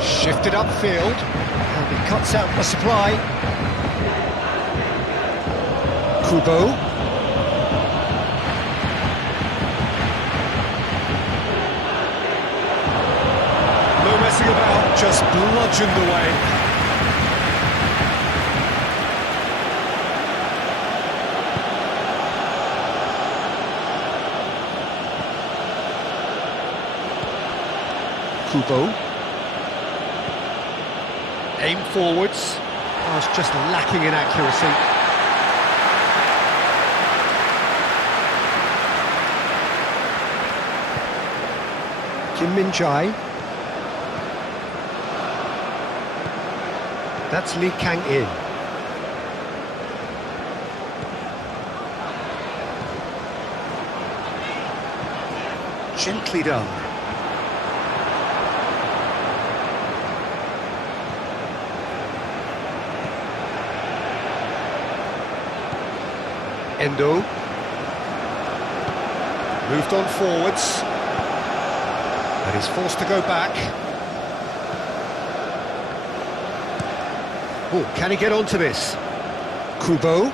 Shifted upfield, and he cuts out the supply. Kubo. No messing about, just bludgeoned away. Kubo. Aim forwards. Oh, it's just lacking in accuracy. Kim Min-jae. That's Lee Kang-in. Gently done. Endo. Moved on forwards. But he's forced to go back. Oh, can he get onto this? Kubo.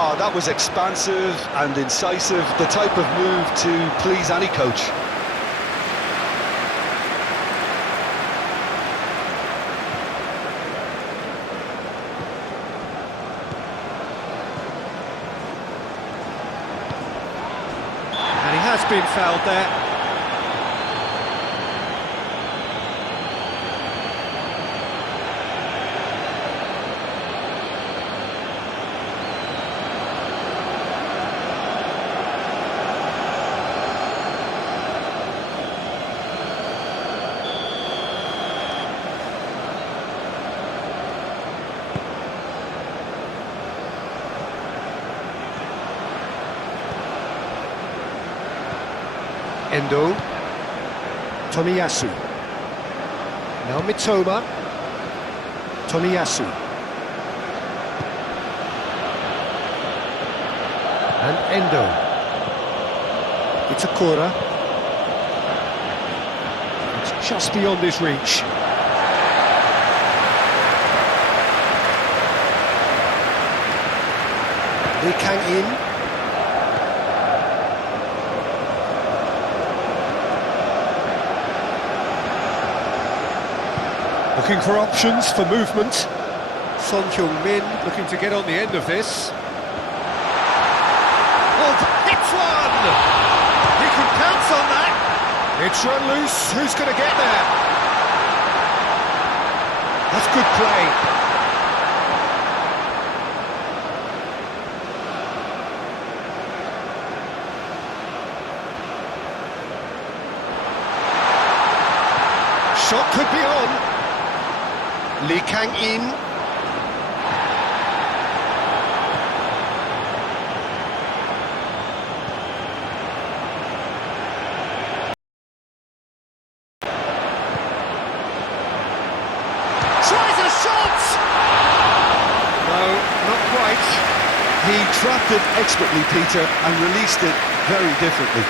Oh, that was expansive and incisive, the type of move to please any coach. And he has been fouled there. Endo. Tomiyasu. Now Mitoma. Tomiyasu. And Endo. Itakura. It's just beyond his reach. Lee Kang-in. Looking for options for movement. Son Heung-min looking to get on the end of this. Oh, hits one! He can pounce on that. It's run loose. Who's going to get there? That's good play. Shot could be on. Lee Kang-in. Tries a shot! No, not quite. He trapped it expertly, Peter, and released it very differently.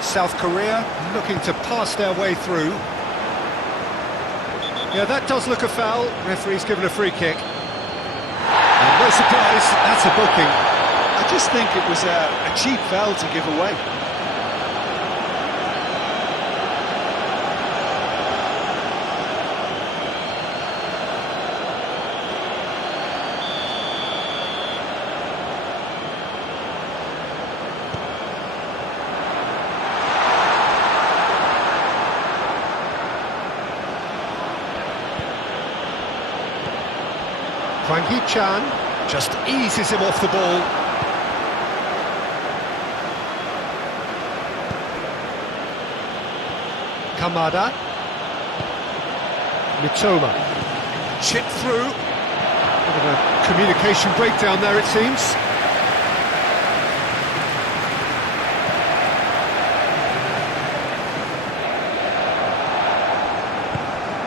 South Korea looking to pass their way through. Yeah, that does look a foul. Referee's given a free kick. And no surprise, that's a booking. I just think it was a cheap foul to give away. Hwang Hee-chan just eases him off the ball. Kamada. Mitoma. Chipped through. Bit of a communication breakdown there, it seems.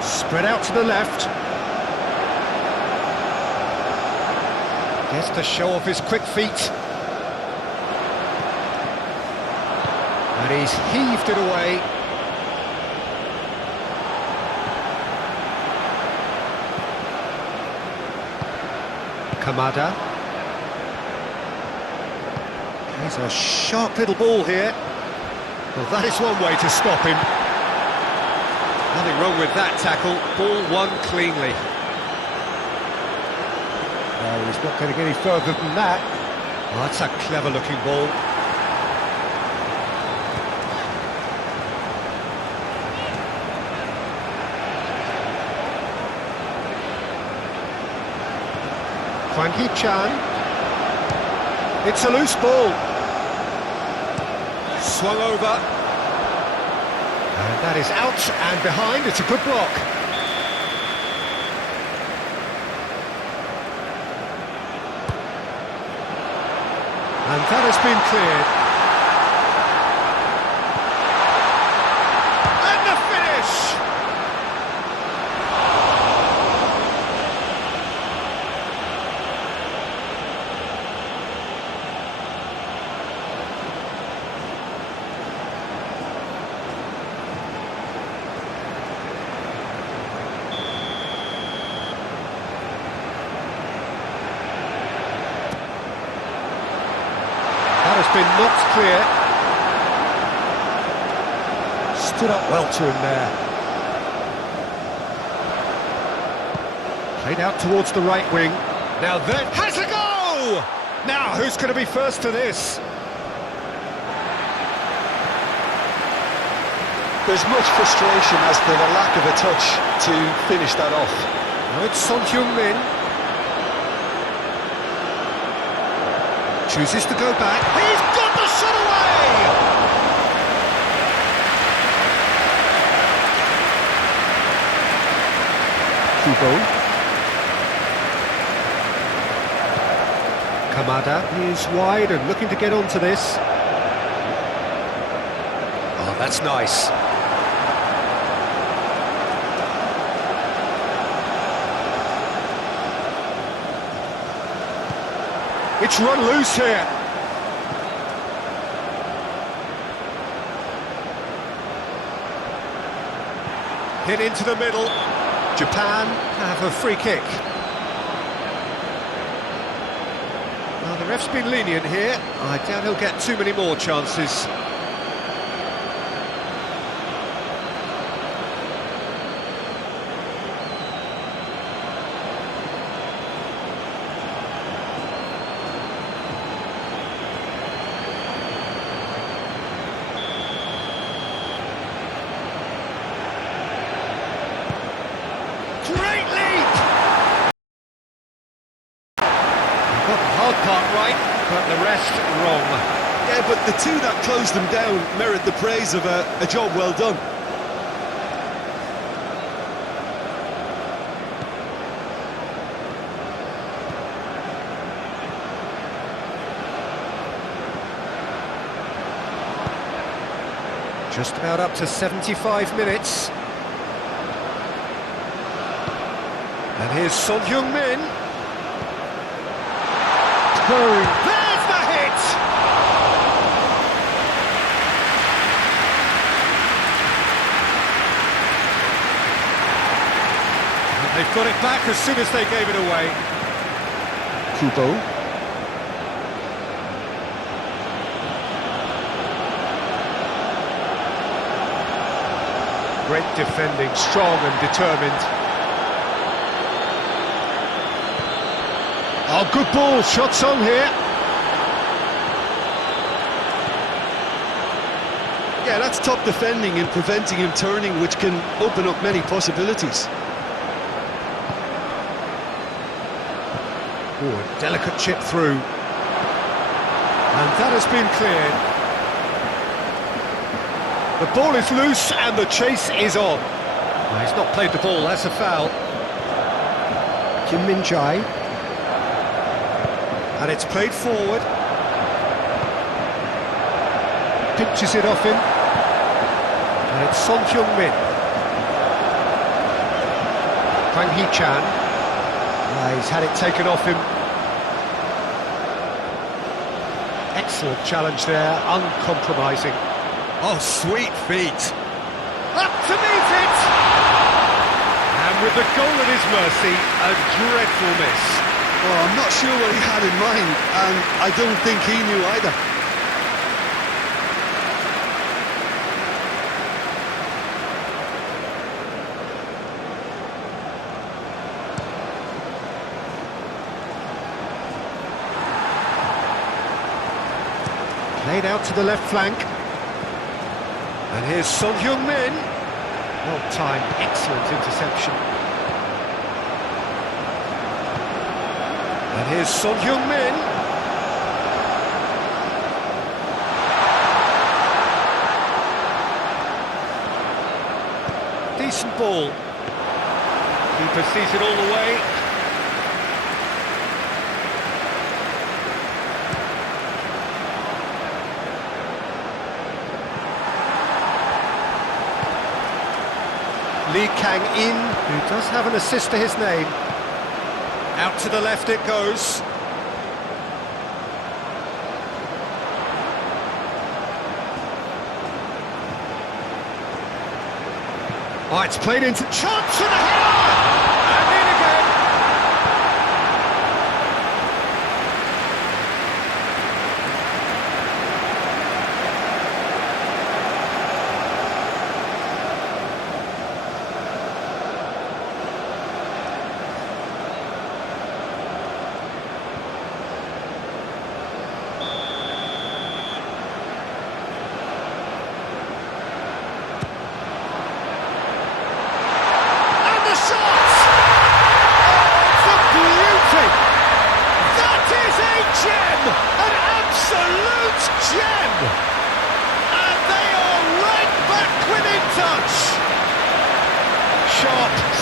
Spread out to the left. Gets to show off his quick feet. And he's heaved it away. Kamada. He's a sharp little ball here. Well, that is one way to stop him. Nothing wrong with that tackle. Ball won cleanly. No, he's not going to get any further than that. Oh, that's a clever-looking ball. Hwang Chan. It's a loose ball. Swung over. And that is out and behind. It's a good block. And that has been cleared. And the finish! Has been knocked clear. Stood up well to him there. Played out towards the right wing. Now that has a go! Now who's going to be first to this? There's much frustration as to the lack of a touch to finish that off. Now it's Son-Heung-min. Chooses to go back. He's got the shot away! Kubo. Kamada is wide and looking to get onto this. Oh, that's nice. It's run loose here. Hit into the middle. Japan have a free kick. Well, the ref's been lenient here. I doubt he'll get too many more chances. Great leap! Got the hard part right, but the rest wrong. Yeah, but the two that closed them down merit the praise of a job well done. Just about up to 75 minutes. And here's Son-Heung-min. There's the hit! And they've got it back as soon as they gave it away. Kubo. Great defending, strong and determined. Oh, good ball, shots on here. Yeah, that's top defending and preventing him turning, which can open up many possibilities. Oh, a delicate chip through. And that has been cleared. The ball is loose and the chase is on. Well, he's not played the ball, that's a foul. Kim Min-jae. And it's played forward. Pinches it off him. And it's Son-Heung-min. Hwang Chan. He's had it taken off him. Excellent challenge there, uncompromising. Oh, sweet feet. Up to meet it! And with the goal at his mercy, a dreadful miss. Well, I'm not sure what he had in mind, and I don't think he knew either. Played out to the left flank. And here's Son-Heung-min. Well timed, excellent interception. And here's Son-Heung-min. Decent ball. Keeper sees it all the way. Lee Kang-in, who does have an assist to his name. Out to the left it goes. Oh, it's played into chance for the header! And in again!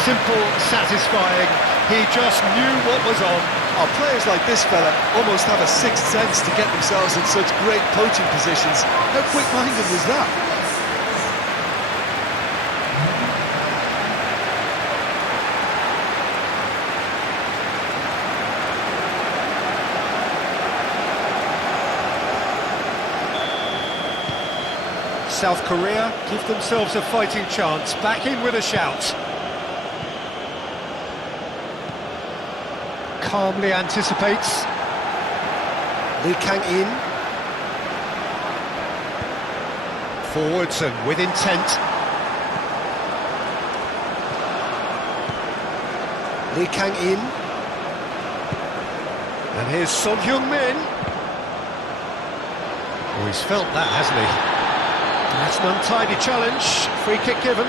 Simple, satisfying. He just knew what was on. Oh, players like this fella almost have a sixth sense to get themselves in such great poaching positions. How quick-minded was that? South Korea give themselves a fighting chance. Back in with a shout. Calmly anticipates. Lee Kang-in. Forwards and with intent. Lee Kang-in. And here's Son-Heung-min. Oh, he's felt that, hasn't he? That's an untidy challenge. Free kick given.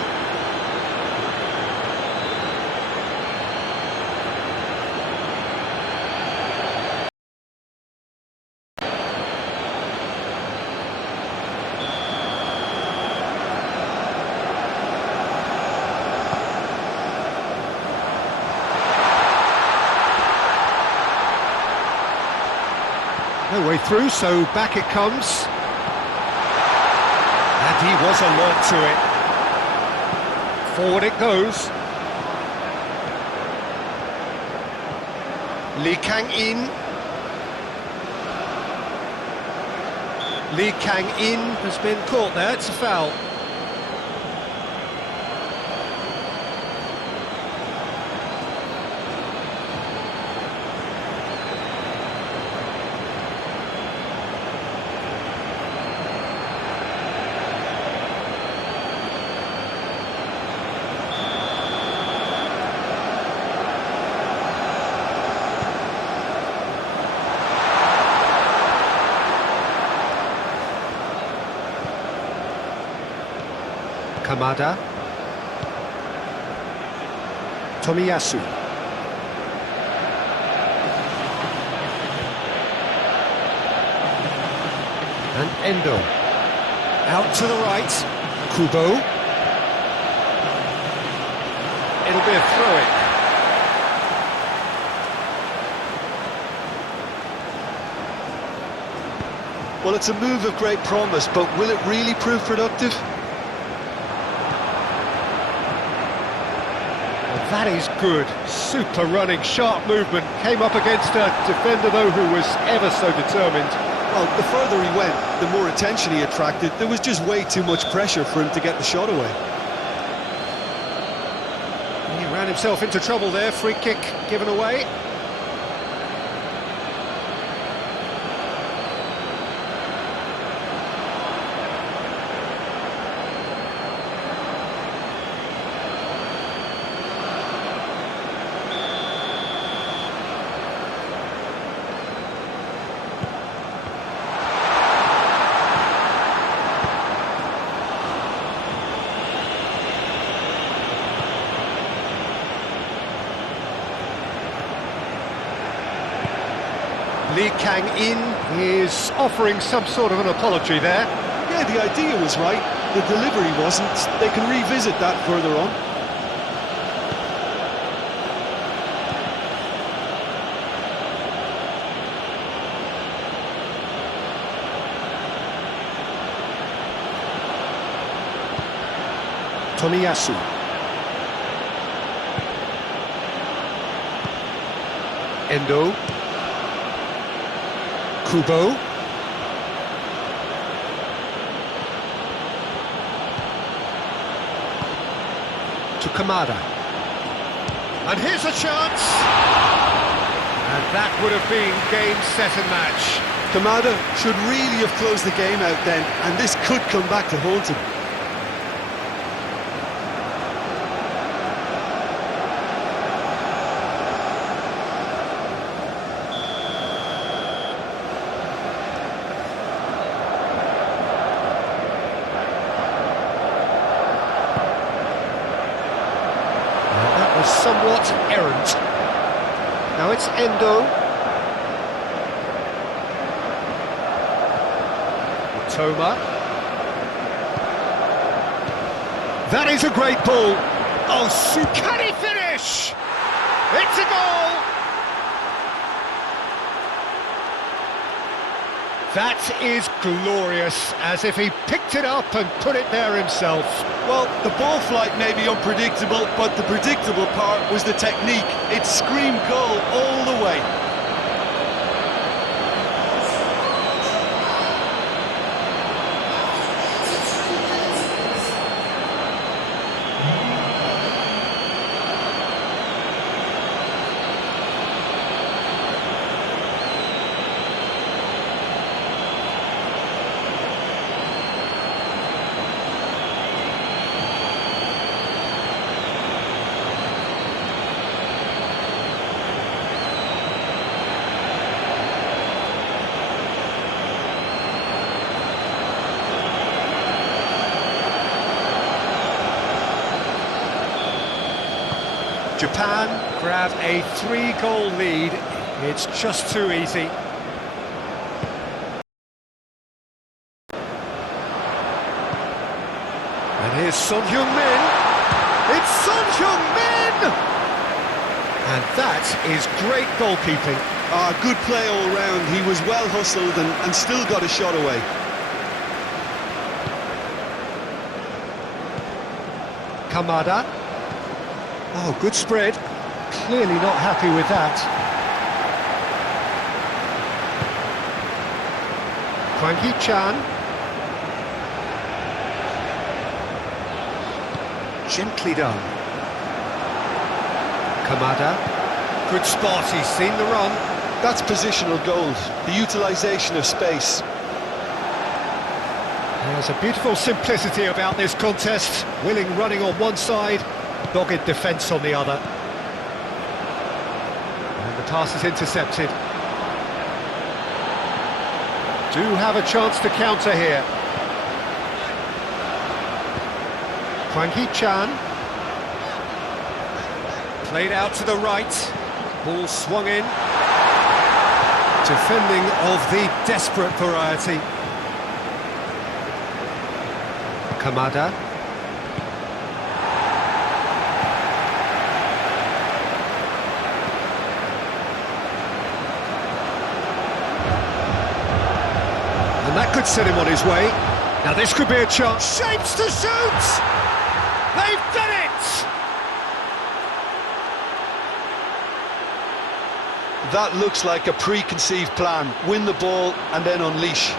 No way through, so back it comes. And he was alert to it. Forward it goes. Lee Kang-in. Lee Kang-in has been caught there, it's a foul. Kamada. Tomiyasu. And Endo. Out to the right. Kubo. It'll be a throw-in. Well, it's a move of great promise, but will it really prove productive? That is good. Super running, sharp movement. Came up against a defender, though, who was ever so determined. Well, the further he went, the more attention he attracted. There was just way too much pressure for him to get the shot away. He ran himself into trouble there, free kick given away. Lee Kang-in is offering some sort of an apology there. Yeah, the idea was right. The delivery wasn't. They can revisit that further on. Tomiyasu. Endo. Kubo. To Kamada. And here's a chance! And that would have been game, set and match. Kamada should really have closed the game out then, and this could come back to haunt him. Somewhat errant. Now it's Endo. Toma. That is a great ball. Oh, can he finish? It's a goal! That is glorious, as if he picked it up and put it there himself. Well, the ball flight may be unpredictable, but the predictable part was the technique. It screamed goal all the way. Japan grab a 3-goal lead. It's just too easy. And here's Son Heung-min. It's Son Heung-min! And that is great goalkeeping. Good play all round. He was well hustled and still got a shot away. Kamada. Oh, good spread. Clearly not happy with that. Hwang Hee-chan. Gently done. Kamada. Good spot, he's seen the run. That's positional gold, the utilisation of space. There's a beautiful simplicity about this contest. Willing running on one side, dogged defence on the other. And the pass is intercepted. Do have a chance to counter here. Hwang Hee-chan. Played out to the right. Ball swung in. Defending of the desperate variety. Kamada. And that could set him on his way. Now this could be a chance. Shapes to shoot! They've done it! that looks like a preconceived plan. Win the ball and then unleash.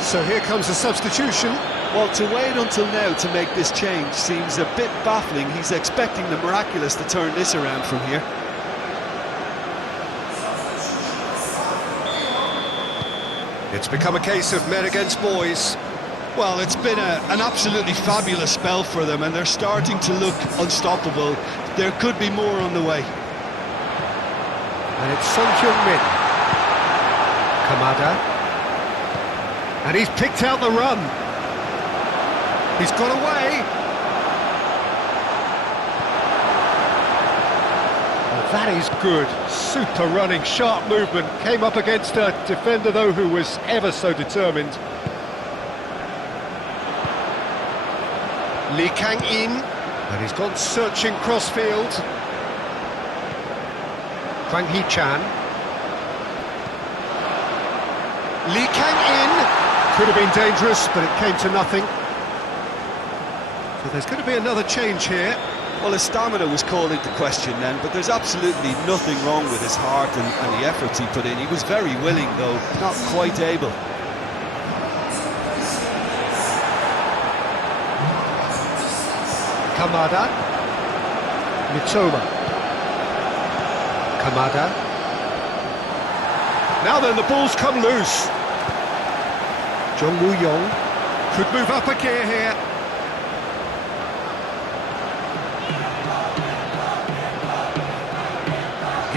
So here comes a substitution. Well, to wait until now to make this change seems a bit baffling. He's expecting the miraculous to turn this around from here. It's become a case of men against boys. Well, it's been an absolutely fabulous spell for them, and they're starting to look unstoppable. There could be more on the way. And it's Son-Heung-min. Kamada. And he's picked out the run. He's got away. Well, that is good. Super running, sharp movement. Came up against a defender, though, who was ever so determined. Lee Kang-in. And he's gone searching cross-field. Hwang Hee-chan. Lee Kang-in. Could have been dangerous, but it came to nothing. So there's going to be another change here. Well, his stamina was called into question then, but there's absolutely nothing wrong with his heart and the efforts he put in. He was very willing, though, not quite able. Kamada. Mitoma. Kamada. Now then, the ball's come loose. Jung Woo-yong could move up a gear here.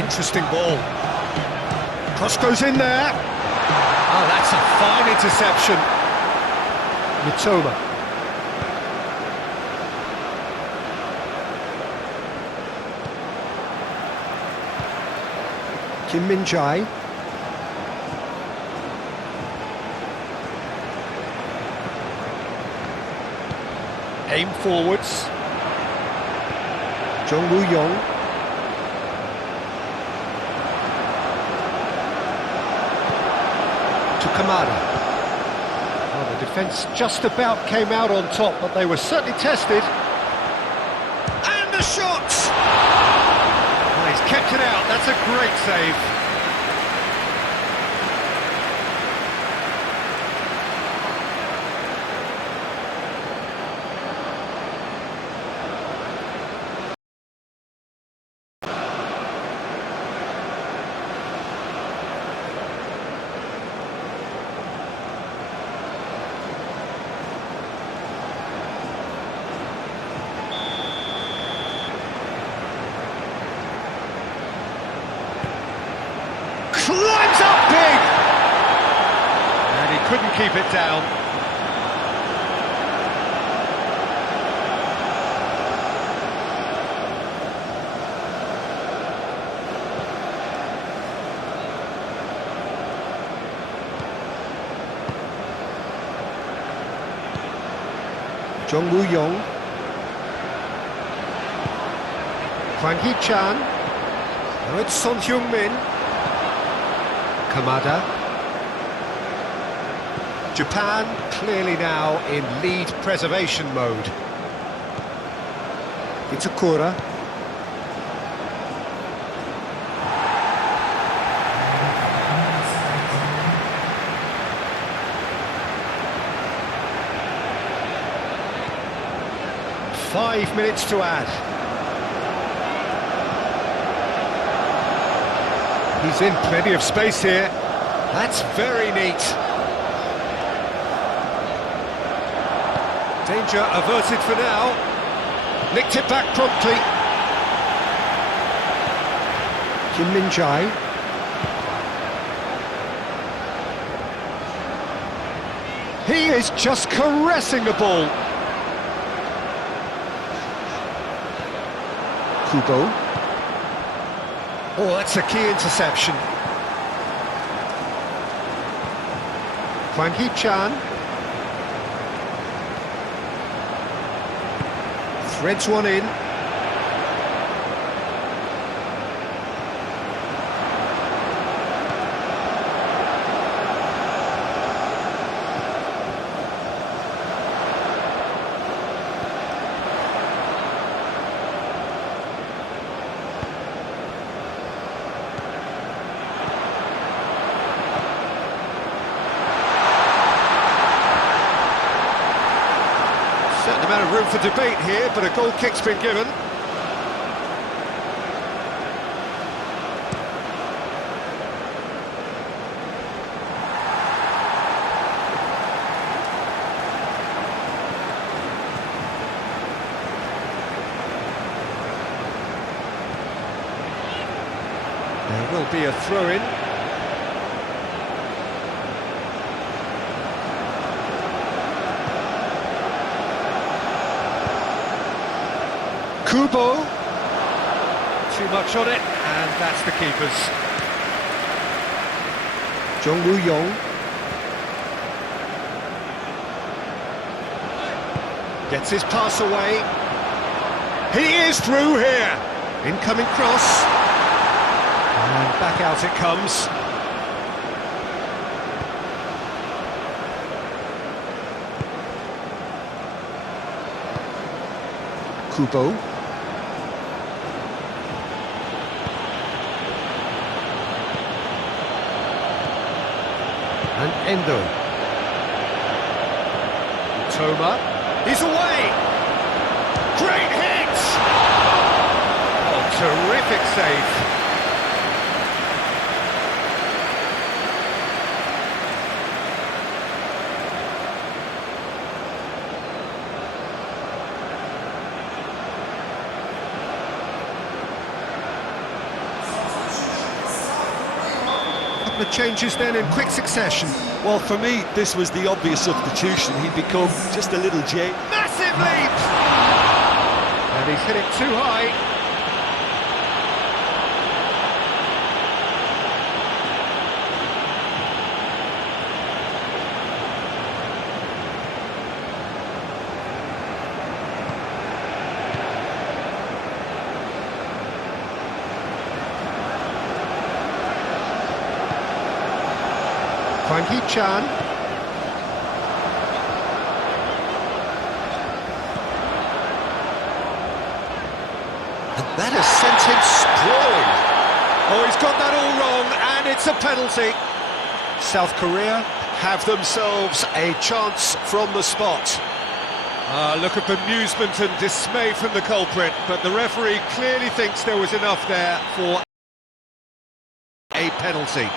Interesting ball. Cross goes in there. Oh, that's a fine interception. Mitoma. Kim Min-jae. Aim forwards. Jung Woo-yong. To Kamada. Well, the defence just about came out on top, but they were certainly tested. And the shot! Well, he's kept it out. That's a great save. Climbs up big! And he couldn't keep it down. Jung Woo-yong. Hwang Hee-chan. Now it's Son-Heung-min. Kamada. Japan clearly now in lead preservation mode. Itakura. Five minutes to add. He's in plenty of space here. That's very neat. Danger averted for now. Nicked it back promptly. Kim Min-jae. He is just caressing the ball. Kubo. Oh, that's a key interception. Hwang Hee-chan. Threads one in. Certain amount of room for debate here, but a goal kick's been given. There will be a throw-in. Kubo. Too much on it, and that's the keeper's. Jung Woo-yong. Gets his pass away. He is through here. Incoming cross. And back out it comes. Kubo. And Endo. Toma. He's away! Great hit! Oh, terrific save. The changes then in quick succession. Well, for me, this was the obvious substitution. He'd become just a little jay. Massive leap! And he's hit it too high. Hwang Hee-chan. And that has sent him sprawling. Oh, he's got that all wrong, and it's a penalty. South Korea have themselves a chance from the spot. Look at bemusement and dismay from the culprit, but the referee clearly thinks there was enough there for a penalty.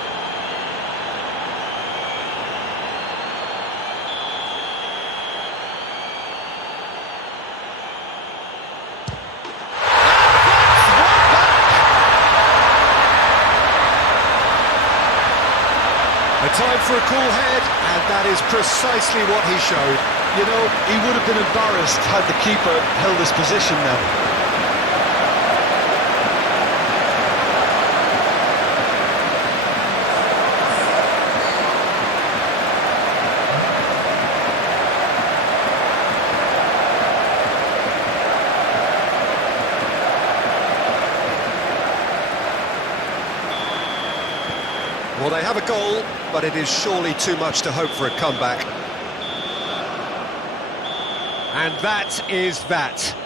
A time for a cool head, and that is precisely what he showed. You know, he would have been embarrassed had the keeper held his position now. Well, they have a goal, but it is surely too much to hope for a comeback. And that is that.